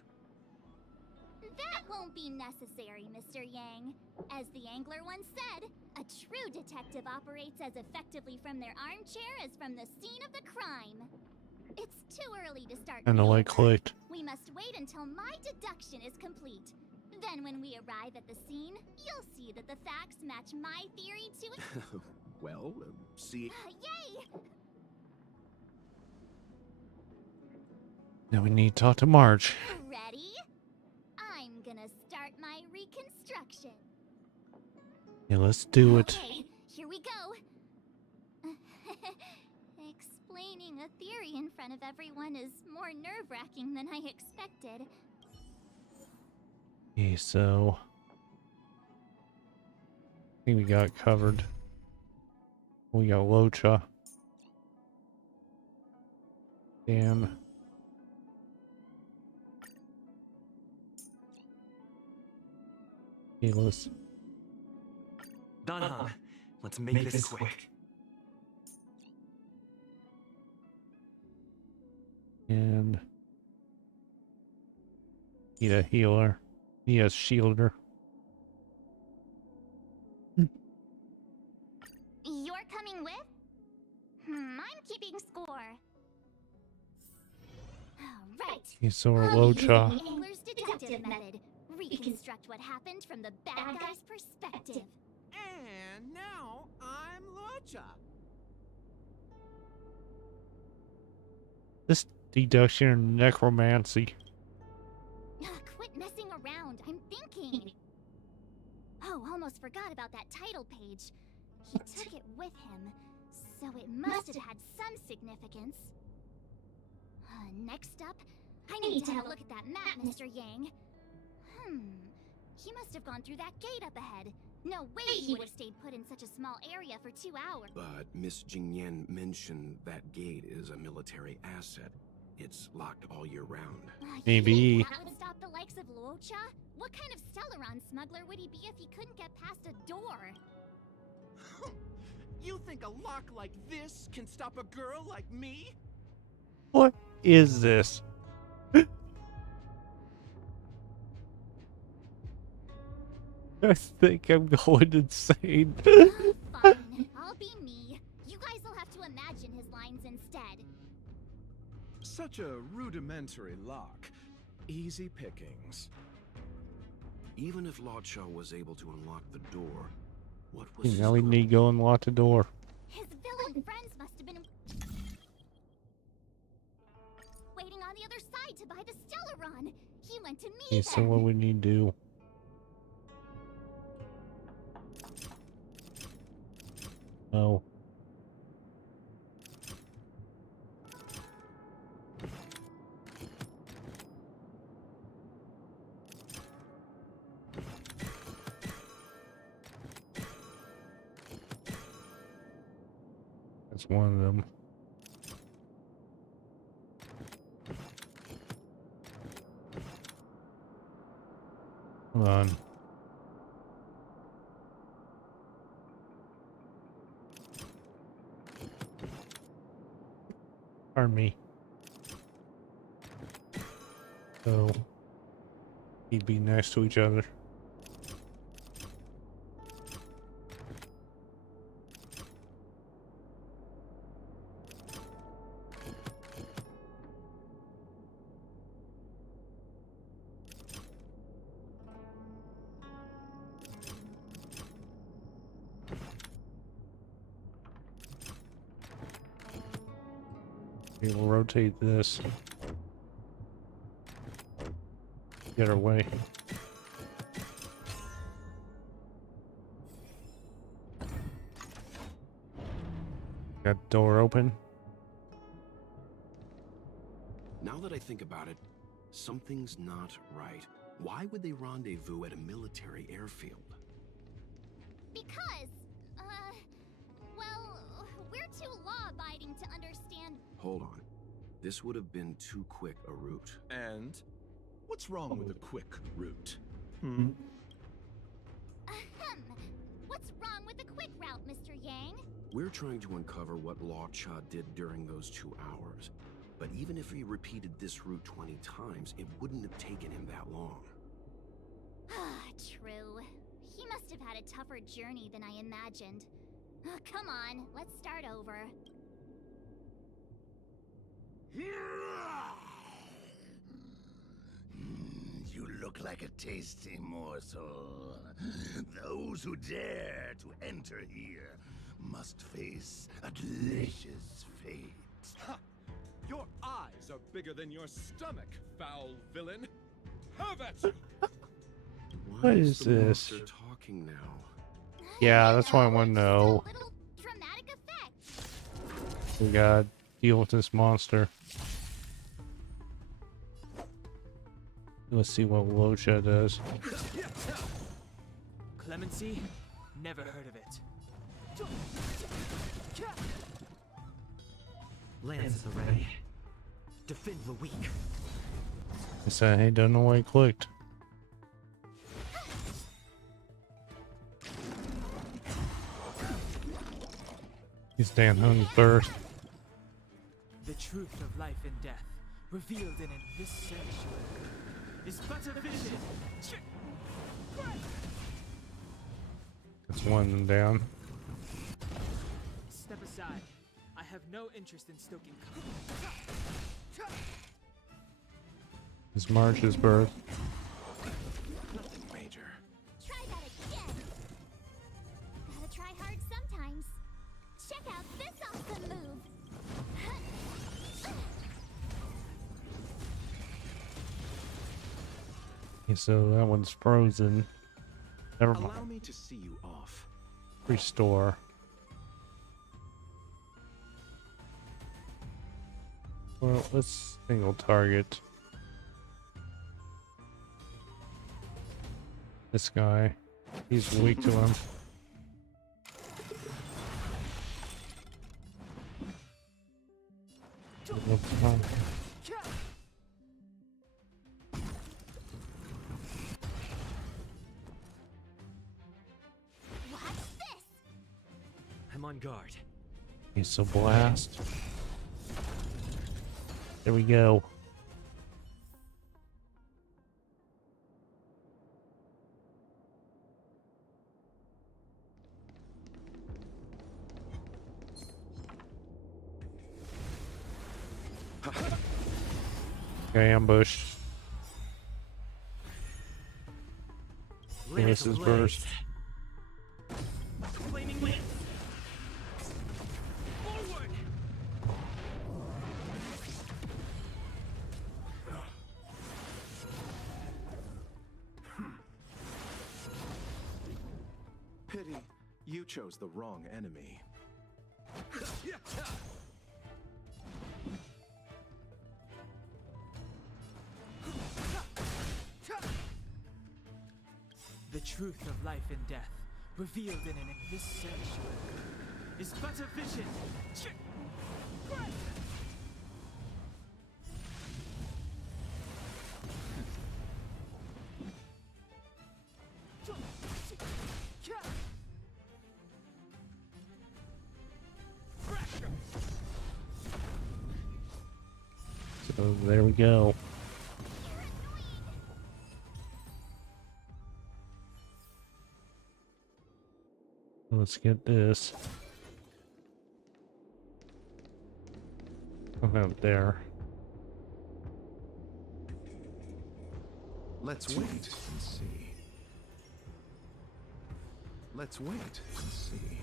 That won't be necessary, Mr. Yang. As the Angler once said, a true detective operates as effectively from their armchair as from the scene of the crime. It's too early to start. And the light clicked. We must wait until my deduction is complete. Then when we arrive at the scene, you'll see that the facts match my theory to it. Well, see... Yay! Now we need to talk to Marge. Ready? I'm gonna start my reconstruction. Yeah, let's do it. Okay, here we go. Explaining a theory in front of everyone is more nerve-wracking than I expected. Okay, so I think we got it covered. We got Luocha. Damn. Okay, let's... Done. Let's make this quick. And need a healer. Need a shielder. You're coming with? I'm keeping score. Right. He's so I'll low be using cha. the Angler's deductive method. Reconstruct what happened from the bad guy's perspective. And now I'm Locha. This deduction and necromancy. Quit messing around. I'm thinking. Oh, almost forgot about that title page. He took it with him, so it must have had some significance. Next up, I need to have a look at that map, Mr. Yang. He must have gone through that gate up ahead. No way he would have stayed put in such a small area for 2 hours. But Miss Jingyan mentioned that gate is a military asset. It's locked all year round. Maybe. That would stop the likes of Luocha? What kind of Stellaron smuggler would he be if he couldn't get past a door? You think a lock like this can stop a girl like me? What is this? I think I'm going insane. Fine, I'll be me. You guys will have to imagine his lines instead. Such a rudimentary lock. Easy pickings. Even if Locha was able to unlock the door, what was his Now we goal? need to go and lock the door. His villain friends must have been waiting on the other side to buy the Stellaron. He went to me Okay, so then. what we need to do? Oh. That's one of them. Hold on. Pardon me. So, he'd be nice to each other. Okay, we'll rotate this. Get our way. Got door open. Now that I think about it, something's not right. Why would they rendezvous at a military airfield? Because, well, we're too law-abiding to understand. Hold on. This would have been too quick a route. And what's wrong with a quick route? Ahem. What's wrong with the quick route, Mr. Yang? We're trying to uncover what Law Cha did during those 2 hours. But even if he repeated this route 20 times, it wouldn't have taken him that long. True. He must have had a tougher journey than I imagined. Come on, let's start over. You look like a tasty morsel. Those who dare to enter here must face a delicious fate. Ha! Your eyes are bigger than your stomach, foul villain. Have it! What is the this? monster talking now? Yeah, that's what I want to know. Just a little dramatic effect. We gotta deal with this monster. Let's see what Locha does. Clemency? Never heard of it. Lances array. Defend the weak. I said, hey, don't know why it clicked. He's damn hungry thirst. The truth of life and death, revealed in this sanctuary, is but a vision. That's one of them down. Step aside. I have no interest in stoking conflict. It's March's birth. Nothing major. Try that again. Gotta try hard sometimes. Check out this awesome move. Okay, so that one's frozen. Never mind. Allow me to see you off. Restore. Well, let's single target this guy. He's weak to him. Watch this. I'm on guard. Okay, so blast. There we go. Okay, ambush. This is burst. Flaming lance. Forward. Pity, you chose the wrong enemy. The truth of life and death, revealed in this sanctuary, is but a vision. So there we go. Let's get this. I'll have it there. Let's wait and see. Let's wait and see.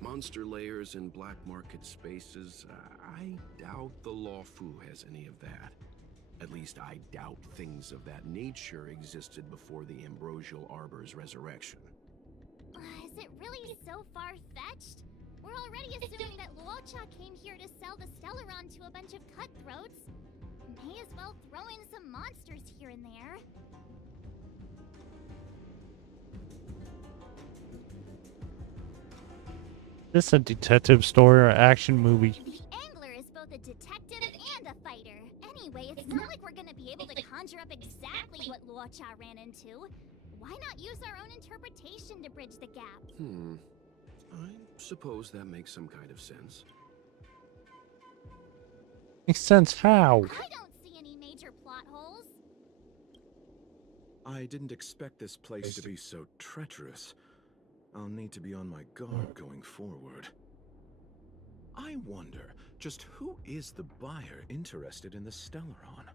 Monster layers in black market spaces, I doubt the Law Fu has any of that. At least I doubt things of that nature existed before the Ambrosial Arbor's resurrection. Is it really so far-fetched? We're already assuming that Luocha came here to sell the Stellaron to a bunch of cutthroats. May as well throw in some monsters here and there. Is this a detective story or action movie? The Angler is both a detective and a fighter. Anyway, it's not like we're gonna be able to conjure up exactly what Luocha ran into. Why not use our own interpretation to bridge the gap? I suppose that makes some kind of sense. Makes sense how? I don't see any major plot holes. I didn't expect this place to be so treacherous. I'll need to be on my guard going forward. I wonder, just who is the buyer interested in the Stellaron?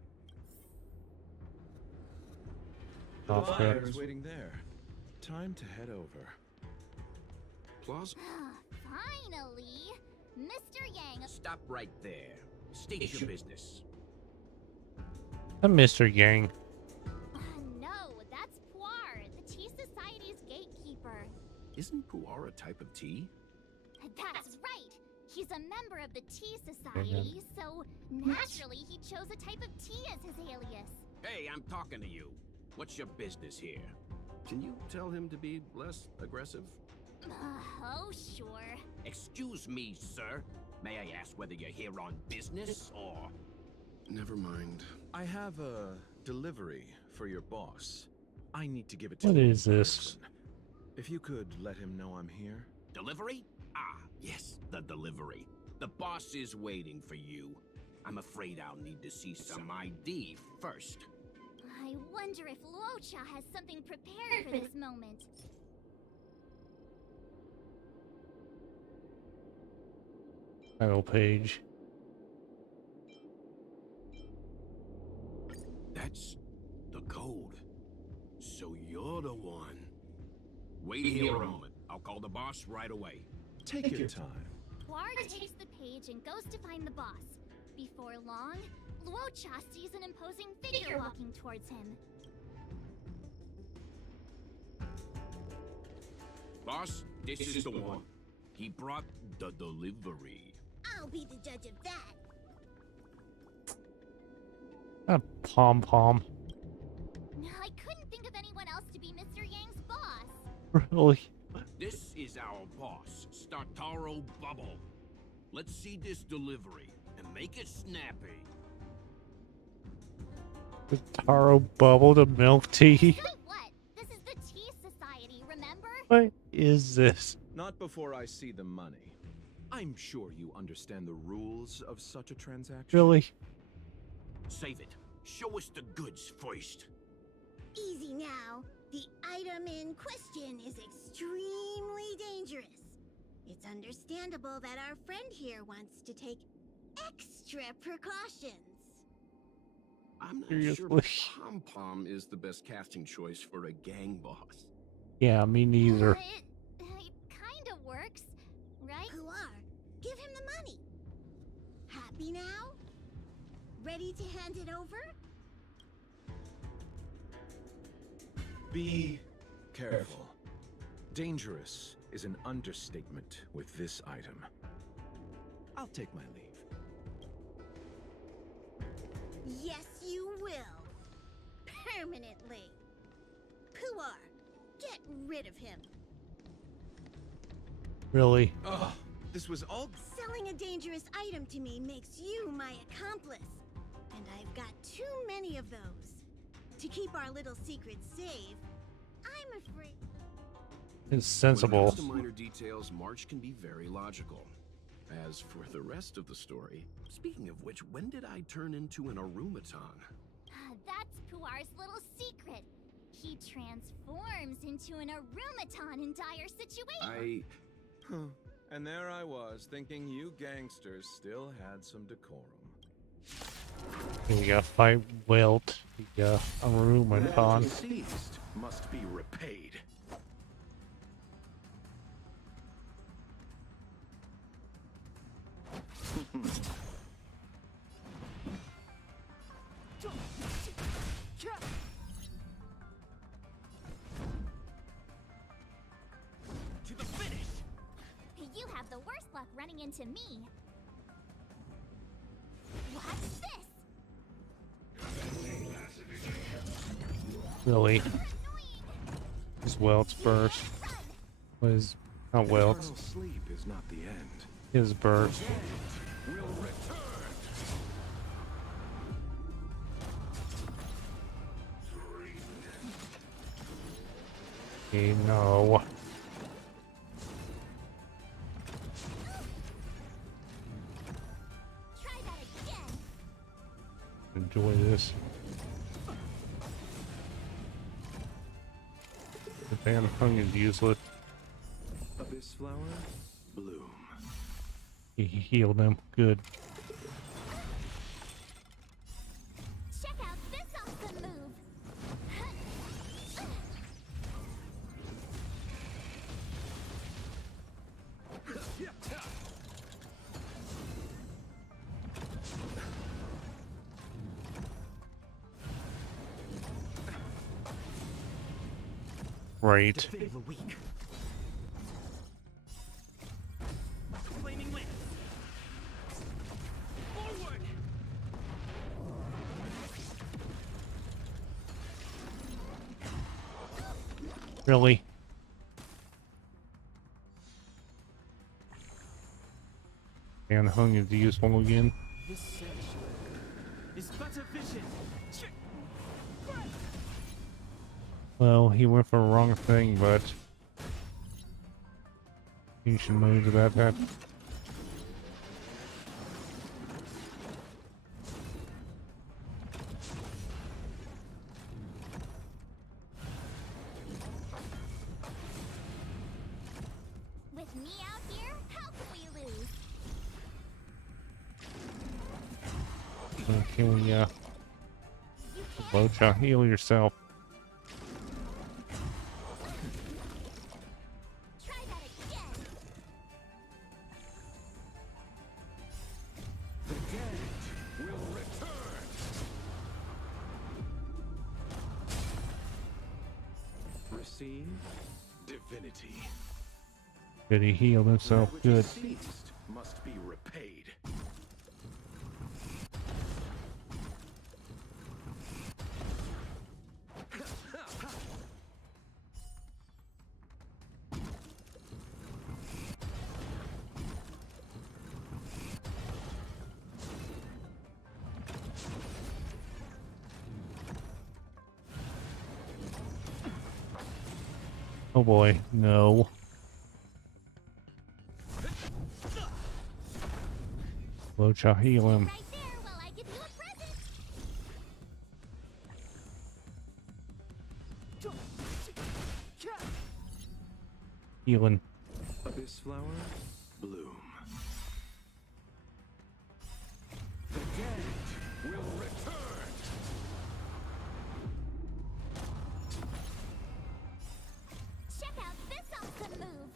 The Off buyer there. is waiting there. Time to head over. Plaza? Finally! Mr. Yang. Stop right there. State your business. I'm Mr. Yang. No, that's Puar, the Tea Society's gatekeeper. Isn't pu'ar a type of tea? That's right! He's a member of the Tea Society, so naturally he chose a type of tea as his alias. Hey, I'm talking to you. What's your business here? Can you tell him to be less aggressive? Oh, sure. Excuse me, sir. May I ask whether you're here on business or... Never mind. I have a delivery for your boss. I need to give it to What you is in this? person. If you could let him know I'm here. Delivery? Ah, yes, the delivery. The boss is waiting for you. I'm afraid I'll need to see some ID first. I wonder if Luocha has something prepared for this moment. Title page. That's the code. So you're the one. Wait here a moment. I'll call the boss right away. Take your time. Puar takes the page and goes to find the boss. Before long, Luocha sees an imposing figure walking towards him. Boss, this is the one. He brought the delivery. I'll be the judge of that. A pom-pom. I couldn't think of anyone else to be Mr. Yang's boss. Really? This is our boss, Startaro Bubble. Let's see this delivery and make it snappy. The taro bubble to milk tea. So what? This is the Tea Society, remember? What is this? Not before I see the money. I'm sure you understand the rules of such a transaction. Really? Save it. Show us the goods first. Easy now. The item in question is extremely dangerous. It's understandable that our friend here wants to take extra precautions. I'm not Seriously? sure Pom Pom is the best casting choice for a gang boss. Yeah, me neither. It kind of works, right? Puar, give him the money. Happy now? Ready to hand it over? Be careful. Dangerous is an understatement with this item. I'll take my leave. Yes, you will. Permanently. Puar, get rid of him. Really? Oh, this was all... Selling a dangerous item to me makes you my accomplice. And I've got too many of those. To keep our little secret safe, I'm afraid... It's When it sensible. comes to minor details, March can be very logical. As for the rest of the story, speaking of which, when did I turn into an Arumaton? That's Puar's little secret. He transforms into an Arumaton in dire situations. And there I was, thinking you gangsters still had some decorum. You gotta fight Wilt. You got a room and What on. seized must be repaid. To the finish! You have the worst luck running into me. Watch this! Really? Is Welt's burst. Was not Welt's. Eternal sleep is not the end. His burst. Will return. Okay, no. Try that again! Enjoy this. The fan hung is useless. Abyss flower, bloom. He healed him. Good. Check out this awesome move! Right. Definitive a week. Flaming lance. Forward! Really? And hung is useful again. This sanctuary is but a vision. Well, he went for the wrong thing, but he should move about that. With me out here, how can we lose? Can we, Locha, heal yourself. Try that again. The dead will return. Receive divinity. Good, he healed himself. That which Good. is seized must be repaid. Oh boy, no. Locha, heal him. Right there while I give you a present. Healing. Abyss flower, bloom. The dead will return. Check out this awesome move.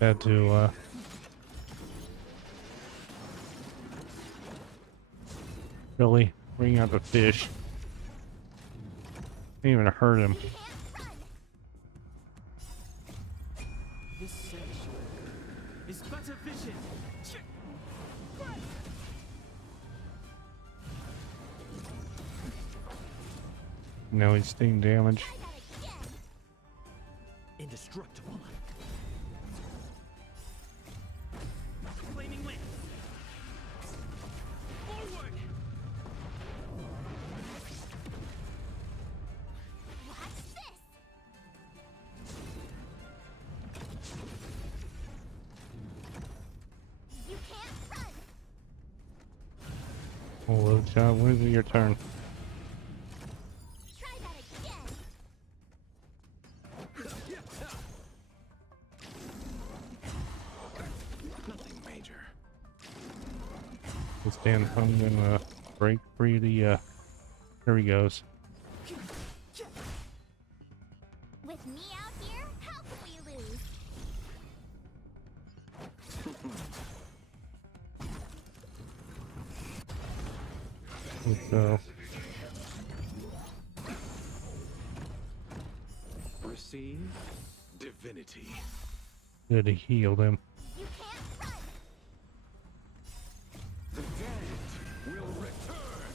Had to, really bring out the fish. Didn't even hurt him. This sanctuary is but a vision. Now he's taking damage. Indestructible. Flaming lance. Forward. Watch this. You can't run. Oh, Locha, when's it your turn? Try that again. Nothing major. Let's stand. I'm gonna break free the, there he goes. With me out here, how can we lose? So, Receive divinity. good, he healed him. You can't run. The dead will return.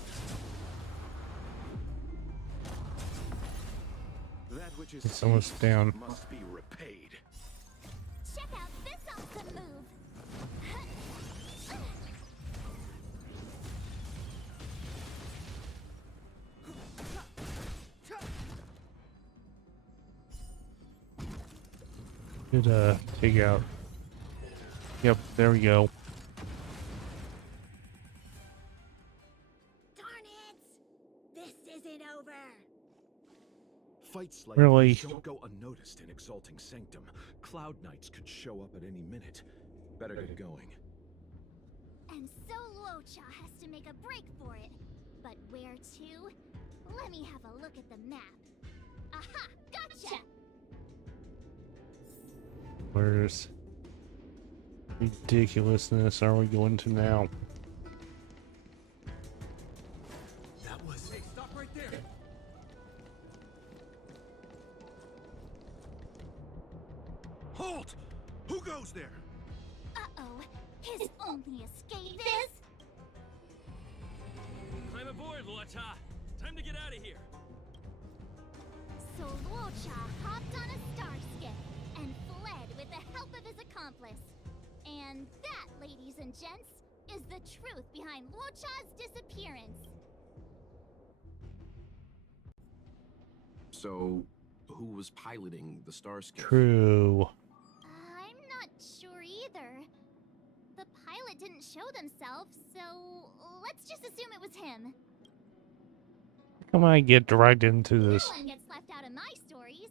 That which is It's almost seized down. must be repaid. Check out this awesome move. Good, take out. Yep, there we go. Darn it! This isn't over. Fights like Really? these don't go unnoticed in Exalting Sanctum. Cloud Knights could show up at any minute. Better get going. And so Luocha has to make a break for it. But where to? Let me have a look at the map. Aha! Gotcha! Where's ridiculousness are we going to now? That was. Hey, stop right there. Halt! Who goes there? Uh-oh. His only escape is... Climb aboard, Luocha. Time to get out of here. So Luocha hopped on a star skiff and fled with the help of his accomplice. And that, ladies and gents, is the truth behind Luocha's disappearance. So, who was piloting the Starscape? True. I'm not sure either. The pilot didn't show themselves, so let's just assume it was him. Come on, get dragged into this. No one gets left out of my stories.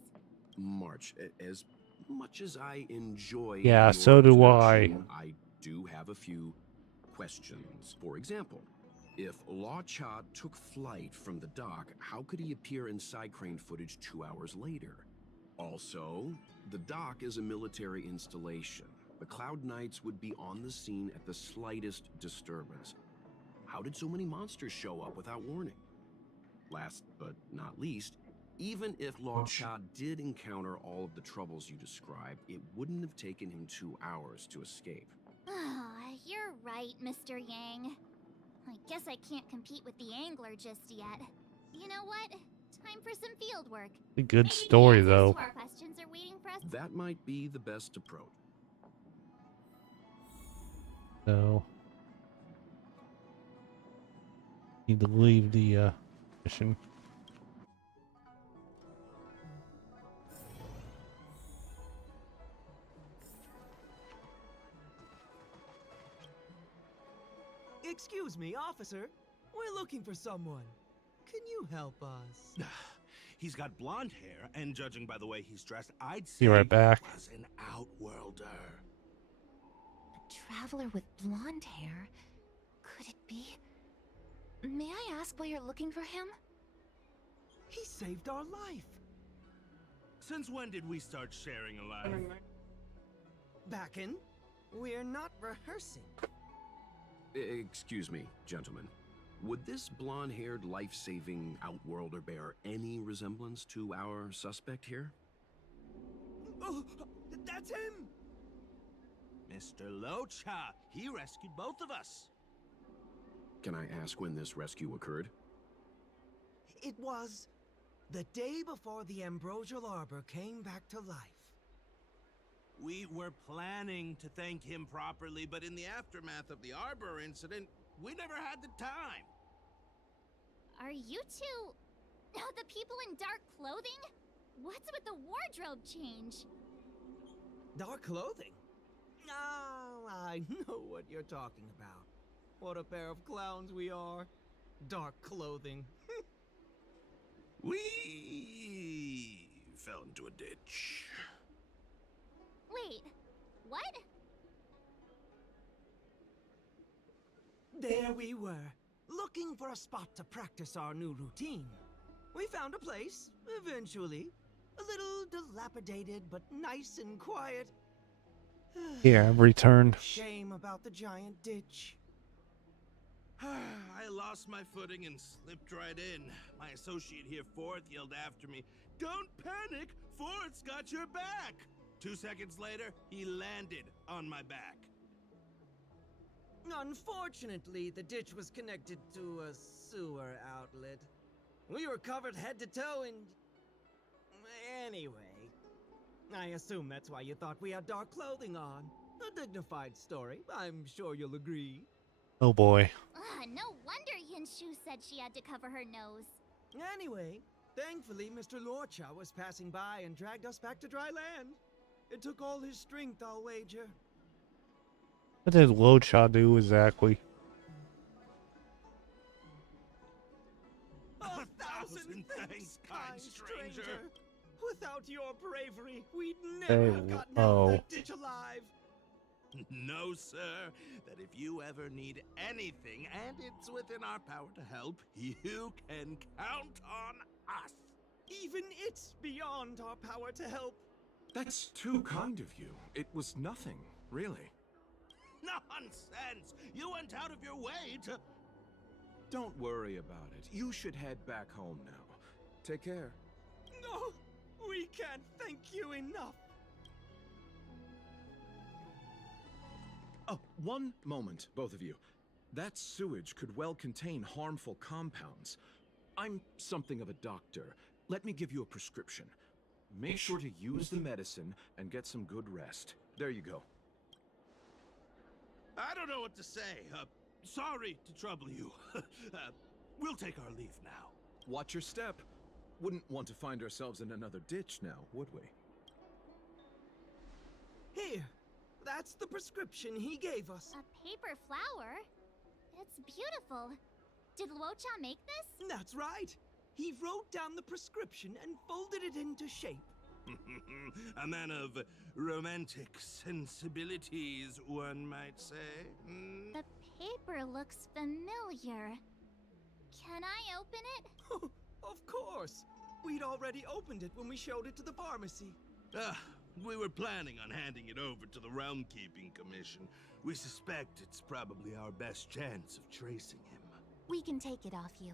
March, as Much as I enjoy Yeah, your so do I. introduction, I do have a few questions. For example, if Law Cha took flight from the dock, how could he appear in side crane footage 2 hours later? Also, the dock is a military installation. The Cloud Knights would be on the scene at the slightest disturbance. How did so many monsters show up without warning? Last but not least, even if Law Cha did encounter all of the troubles you described, it wouldn't have taken him 2 hours to escape. You're right, Mr. Yang. I guess I can't compete with the angler just yet. You know what? Time for some field work. A good Maybe story, the answers though. to our questions are waiting for us. That might be the best approach. So, need to leave the mission. Excuse me, officer. We're looking for someone. Can you help us? He's got blonde hair, and judging by the way he's dressed, I'd say Be right back. he was an outworlder. A traveler with blonde hair? Could it be? May I ask why you're looking for him? He saved our life. Since when did we start sharing a life? Backin, we're not rehearsing. Excuse me, gentlemen. Would this blonde-haired, life-saving outworlder bear any resemblance to our suspect here? Oh, that's him! Mr. Locha, he rescued both of us. Can I ask when this rescue occurred? It was the day before the Ambrosial Arbor came back to life. We were planning to thank him properly, but in the aftermath of the Arbor incident, we never had the time. Are you two the people in dark clothing? What's with the wardrobe change? Dark clothing? Oh, I know what you're talking about. What a pair of clowns we are. Dark clothing. We fell into a ditch. Wait, what? There we were, looking for a spot to practice our new routine. We found a place, eventually. A little dilapidated, but nice and quiet. Yeah, I've returned. Shame about the giant ditch. I lost my footing and slipped right in. My associate here, Fourth, yelled after me, "Don't panic! Fourth's got your back!" 2 seconds later, he landed on my back. Unfortunately, the ditch was connected to a sewer outlet. We were covered head to toe in... Anyway, I assume that's why you thought we had dark clothing on. A dignified story, I'm sure you'll agree. Oh boy. No wonder Yinshu said she had to cover her nose. Anyway, thankfully Mr. Lorcha was passing by and dragged us back to dry land. It took all his strength, I'll wager. What did Locha do exactly? 1,000 thanks, kind stranger. Without your bravery, we'd never have gotten out of that ditch alive. No, sir. That if you ever need anything, and it's within our power to help, you can count on us. Even it's beyond our power to help. That's too kind of you. It was nothing, really. Nonsense! You went out of your way to... Don't worry about it. You should head back home now. Take care. No, we can't thank you enough. Oh, one moment, both of you. That sewage could well contain harmful compounds. I'm something of a doctor. Let me give you a prescription. Make sure to use the medicine and get some good rest. There you go. I don't know what to say. Sorry to trouble you. We'll take our leave now. Watch your step. Wouldn't want to find ourselves in another ditch now, would we? Here, that's the prescription he gave us. A paper flower? It's beautiful. Did Luocha make this? That's right. He wrote down the prescription and folded it into shape. A man of romantic sensibilities, one might say. Hmm? The paper looks familiar. Can I open it? Of course! We'd already opened it when we showed it to the pharmacy. We were planning on handing it over to the Realm Keeping Commission. We suspect it's probably our best chance of tracing him. We can take it off you.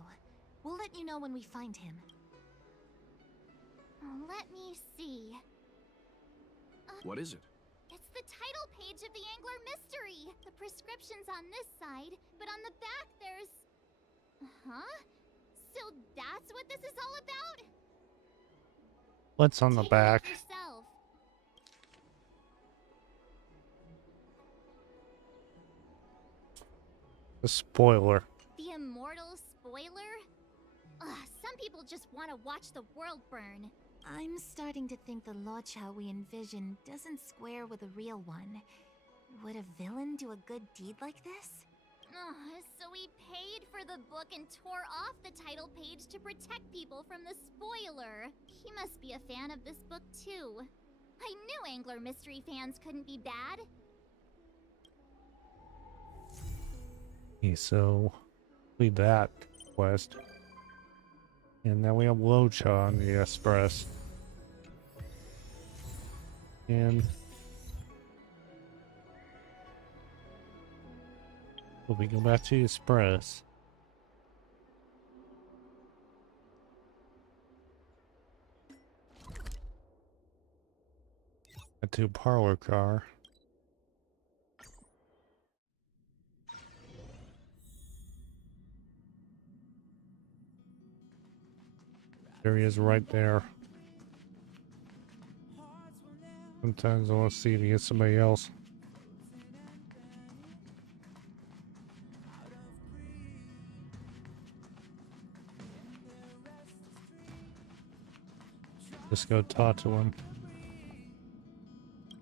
We'll let you know when we find him. Let me see. What is it? It's the title page of the Angler Mystery. The prescription's on this side, but on the back there's... Huh? So that's what this is all about? What's on the Take a look back? yourself. The spoiler. The immortal spoiler? Ugh, some people just want to watch the world burn. I'm starting to think the Locha we envision doesn't square with a real one. Would a villain do a good deed like this? Ugh, so he paid for the book and tore off the title page to protect people from the spoiler. He must be a fan of this book too. I knew Angler Mystery fans couldn't be bad. Okay, so leave that quest. And now we have Locha on the Express. And will we go back to the Express? To a parlor car. There he is right there. Sometimes I want to see if he gets somebody else. Just go talk to him.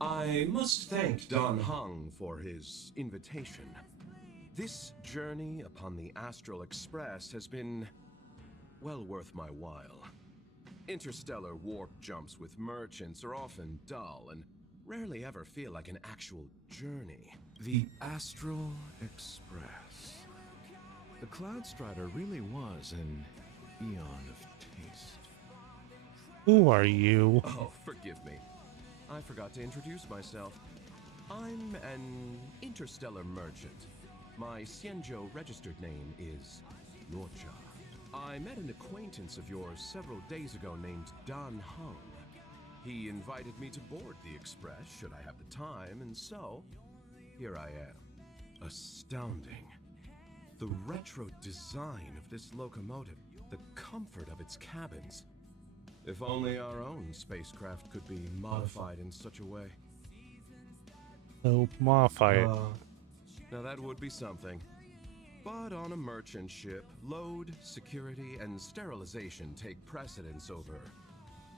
I must thank Don Hung for his invitation. This journey upon the Astral Express has been, well, worth my while. Interstellar warp jumps with merchants are often dull and rarely ever feel like an actual journey. The Astral Express. The Cloud Strider really was an eon of taste. Who are you? Oh, forgive me. I forgot to introduce myself. I'm an interstellar merchant. My Xianzhou registered name is Locha. I met an acquaintance of yours several days ago named Don Hung. He invited me to board the Express should I have the time, and so here I am. Astounding. The retro design of this locomotive, the comfort of its cabins. If only our own spacecraft could be modified in such a way. So modify it. Now that would be something. But on a merchant ship, load, security, and sterilization take precedence over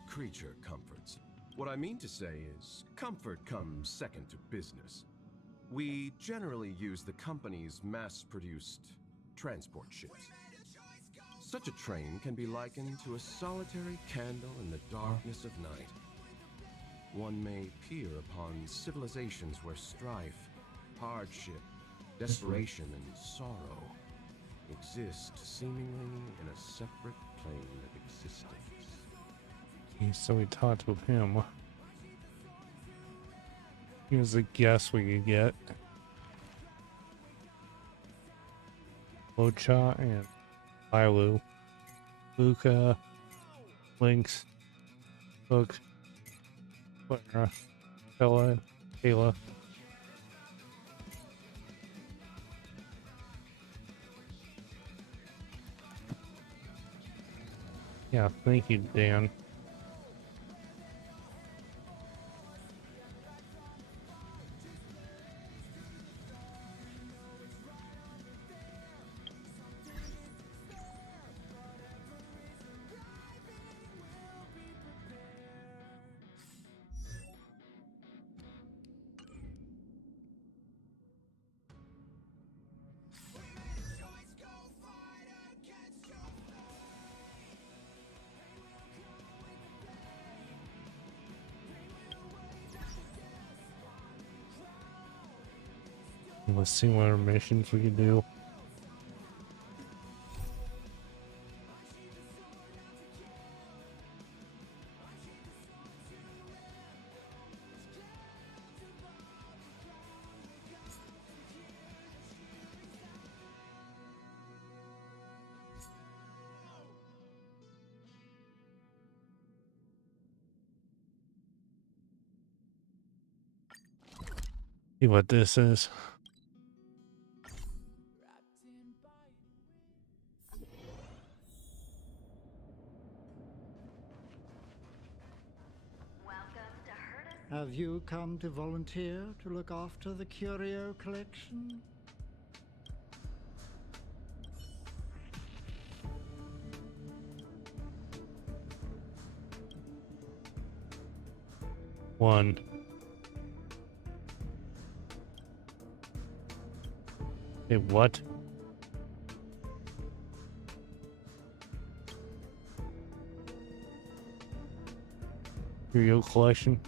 creature comforts. What I mean to say is, comfort comes second to business. We generally use the company's mass-produced transport ships. Such a train can be likened to a solitary candle in the darkness of night. One may peer upon civilizations where strife, hardship, desperation, and sorrow exist seemingly in a separate plane of existence. Okay, so we talked with him. Here's a guess we could get. Locha and Ailu, Luca, Lynx, Hook, Clara, Bella, Kayla. Yeah, thank you, Dan. Let's see what other missions we can do. See what this is. Have you come to volunteer to look after the curio collection? One. Hey, what? Curio collection.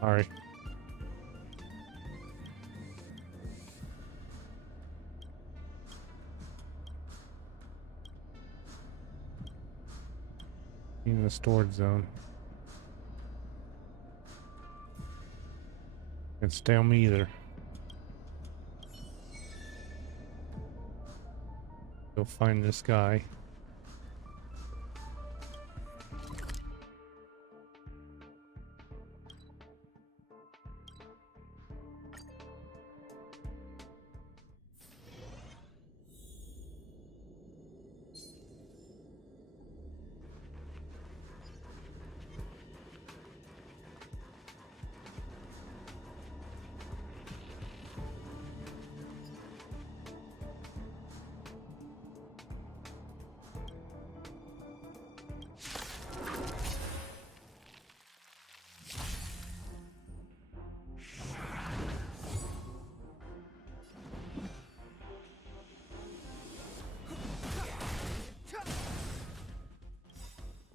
Alright. In the storage zone. Can't stay on me either. Go find this guy.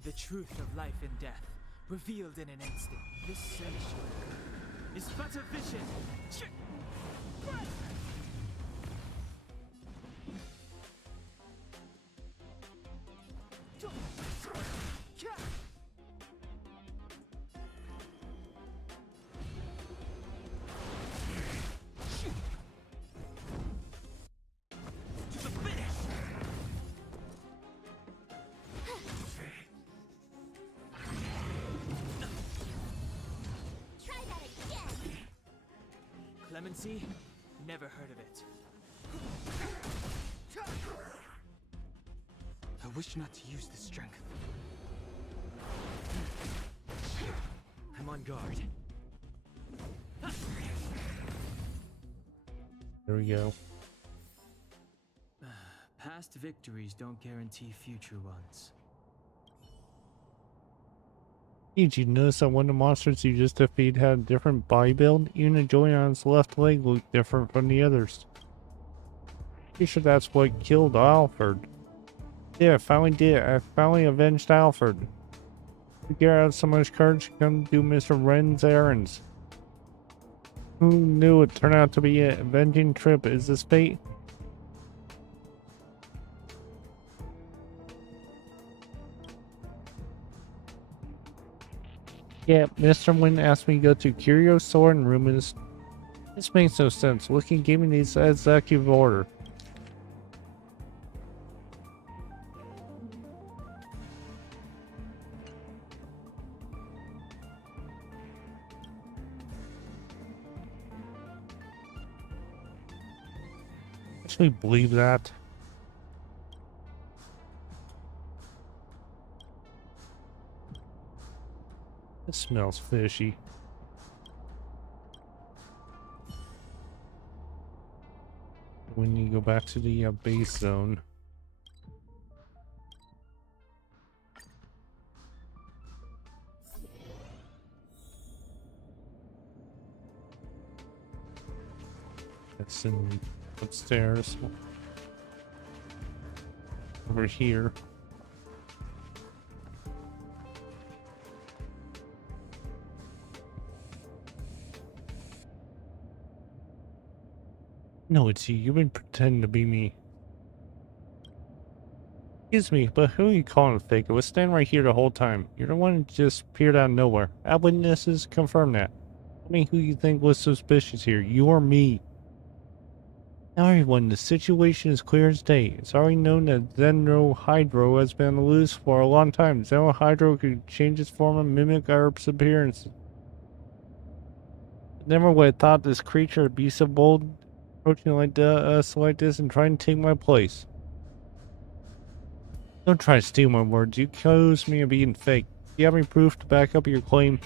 The truth of life and death, revealed in an instant. This search is but a vision. Clemency? Never heard of it. I wish not to use this strength. I'm on guard. There we go. Past victories don't guarantee future ones. Did you notice that one of the monsters you just defeated had a different body build? Even the joint on its left leg looked different from the others. Pretty sure that's what killed Alfred. Yeah, I finally did. I finally avenged Alfred. You get out so much courage to come do Mr. Wren's errands. Who knew it turned out to be an avenging trip? Is this fate? Yeah, Mr. Wynn asked me to go to Curio Store and room in this. This makes no sense. Looking gave me these executive order. Actually believe that. It smells fishy. We need to go back to the base zone. It's in upstairs. Over here. No, it's you. You've been pretending to be me. Excuse me, but who are you calling fake? I was standing right here the whole time. You're the one who just appeared out of nowhere. Eyewitnesses confirm that. Tell me who you think was suspicious here, you or me. Now everyone, the situation is clear as day. It's already known that Xenohydro has been on the loose for a long time. Xenohydro could change its form and mimic our appearance. Never would have thought this creature would be so bold, approaching like us like this and trying to take my place. Don't try to steal my words. You accuse me of being fake. Do you have any proof to back up your claim?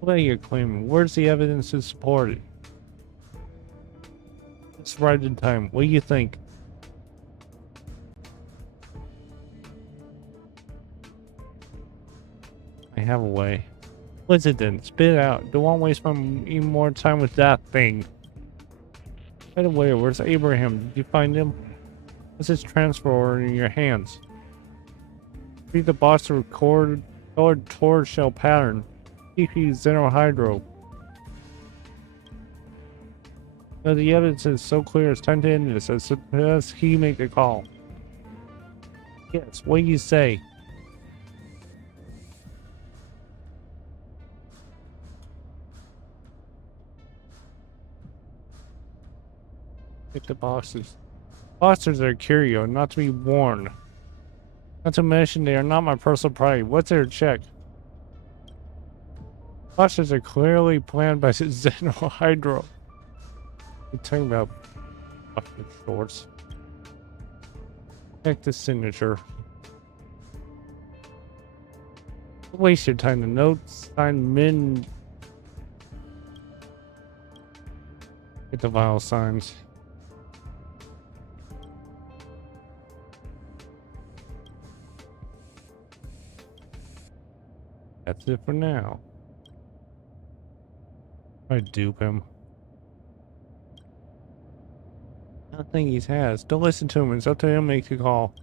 What are you claiming? Where's the evidence to support it? It's right in time. What do you think? I have a way. What's it then? Spit it out. Don't want to waste any more time with that thing. By the way, where's Abraham? Did you find him? What's his transfer order in your hands? Read the box to record colored torch shell pattern. PP Xenohydro. Now the evidence is so clear, it's time to end this. As he make the call. Yes, what do you say? Pick the boxes. Boxers are curio, not to be worn. Not to mention they are not my personal property. What's their check? Boxers are clearly planned by Xenohydro. You're talking about fucking shorts. Check the signature. Don't waste your time. The notes signed Min. Get the vial signs. That's it for now. I dupe him. I don't think he has. Don't listen to him. It's up to him to make the call.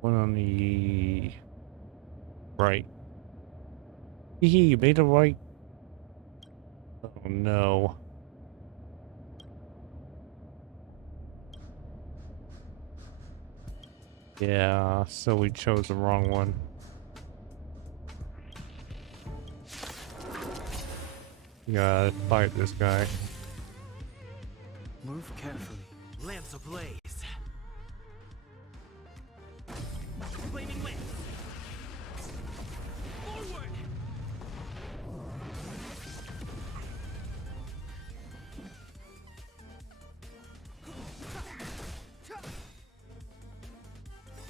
One on the right. You made the right. Oh no. Yeah, so we chose the wrong one. You gotta fight this guy. Move carefully. Lamps ablaze. Flaming lamps. Forward.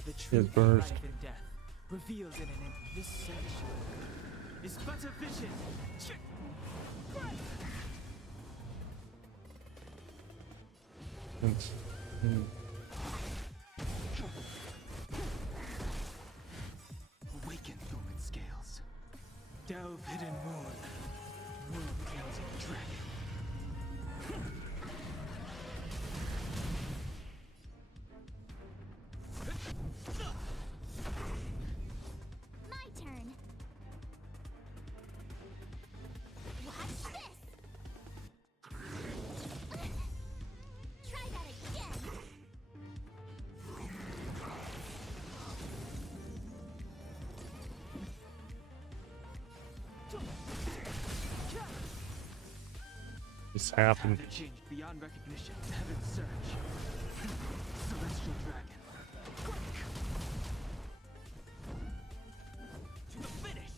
The truth of life and death, revealed in this sanctuary, is but a vision. Awaken, dormant scales. Delve hidden moon. World-counting dragon. My turn. Watch this. Try that again. This happened. Time to change beyond recognition. Heaven's search. Celestial dragon. To the finish.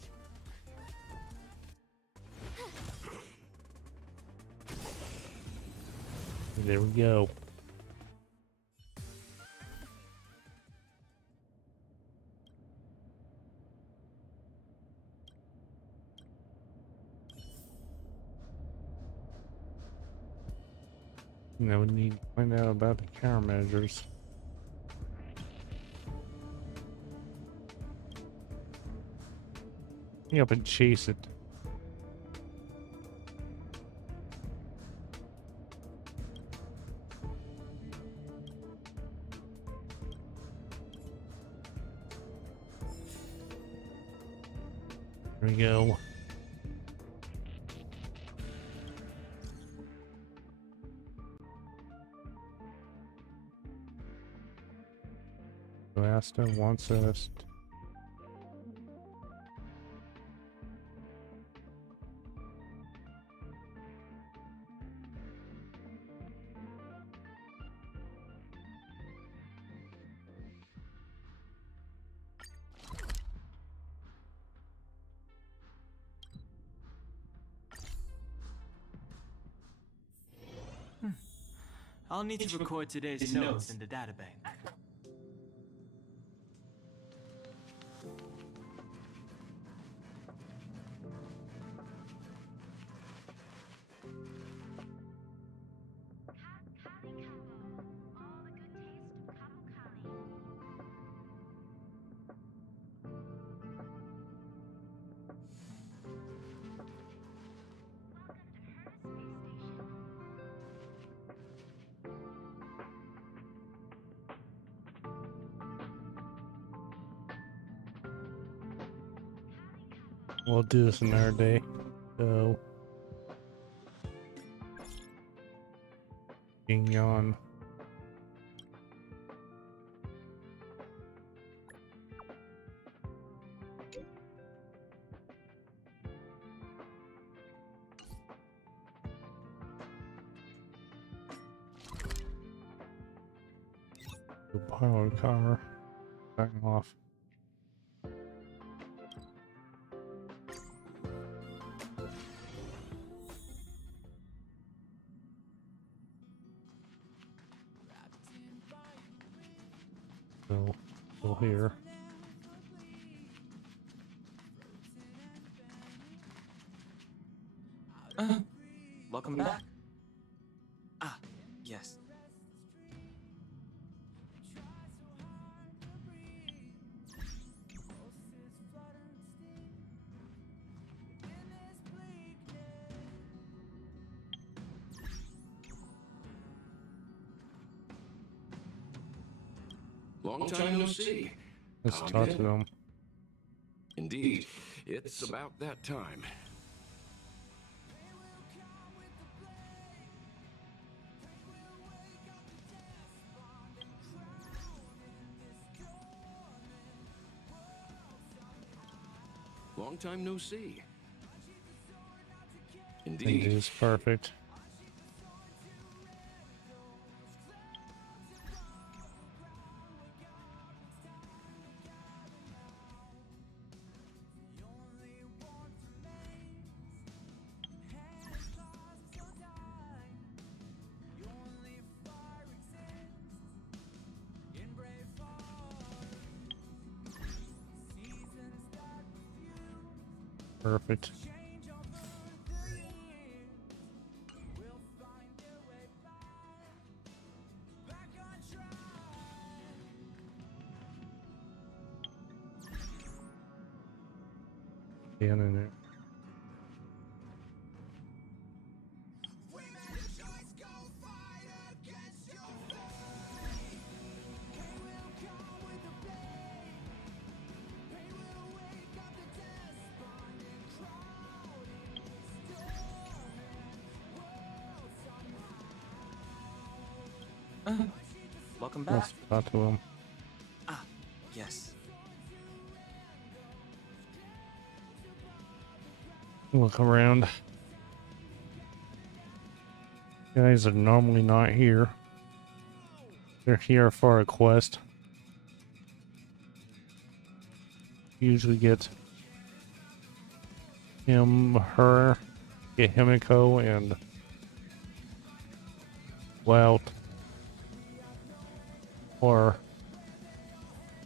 There we go. Now we need to find out about the countermeasures. Hurry up and chase it. There we go. Asta wants us. I'll need to record today's notes in the databank. We'll do this another day. So, being on. The powered car. Back off. So, still here. Welcome back. Ah, yes. Long time no see. Let's Come talk in. to them. Indeed, it's about that time. Long time no see. I think Indeed. it is perfect. Perfect. Down in there. Welcome back. Let's talk to him. Ah, yes. Look around. Guys are normally not here. They're here for a quest. Usually get him, her, get Himiko, and Wout. Or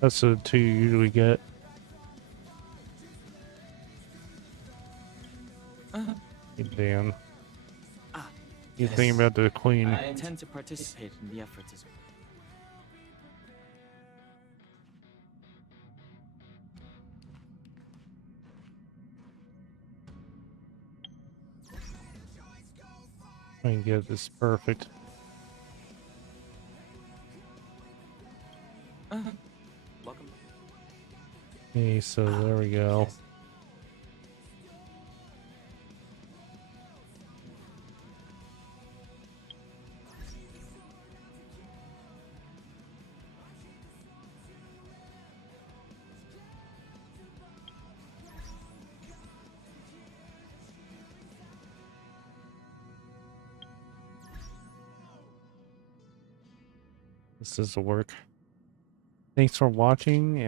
that's the two you usually get. Hey, Dan. Ah, You yes. thinking about the queen? I intend to participate in the efforts as well. I can get this perfect. Welcome. Okay, so there we go. Yes. This doesn't work. Thanks for watching.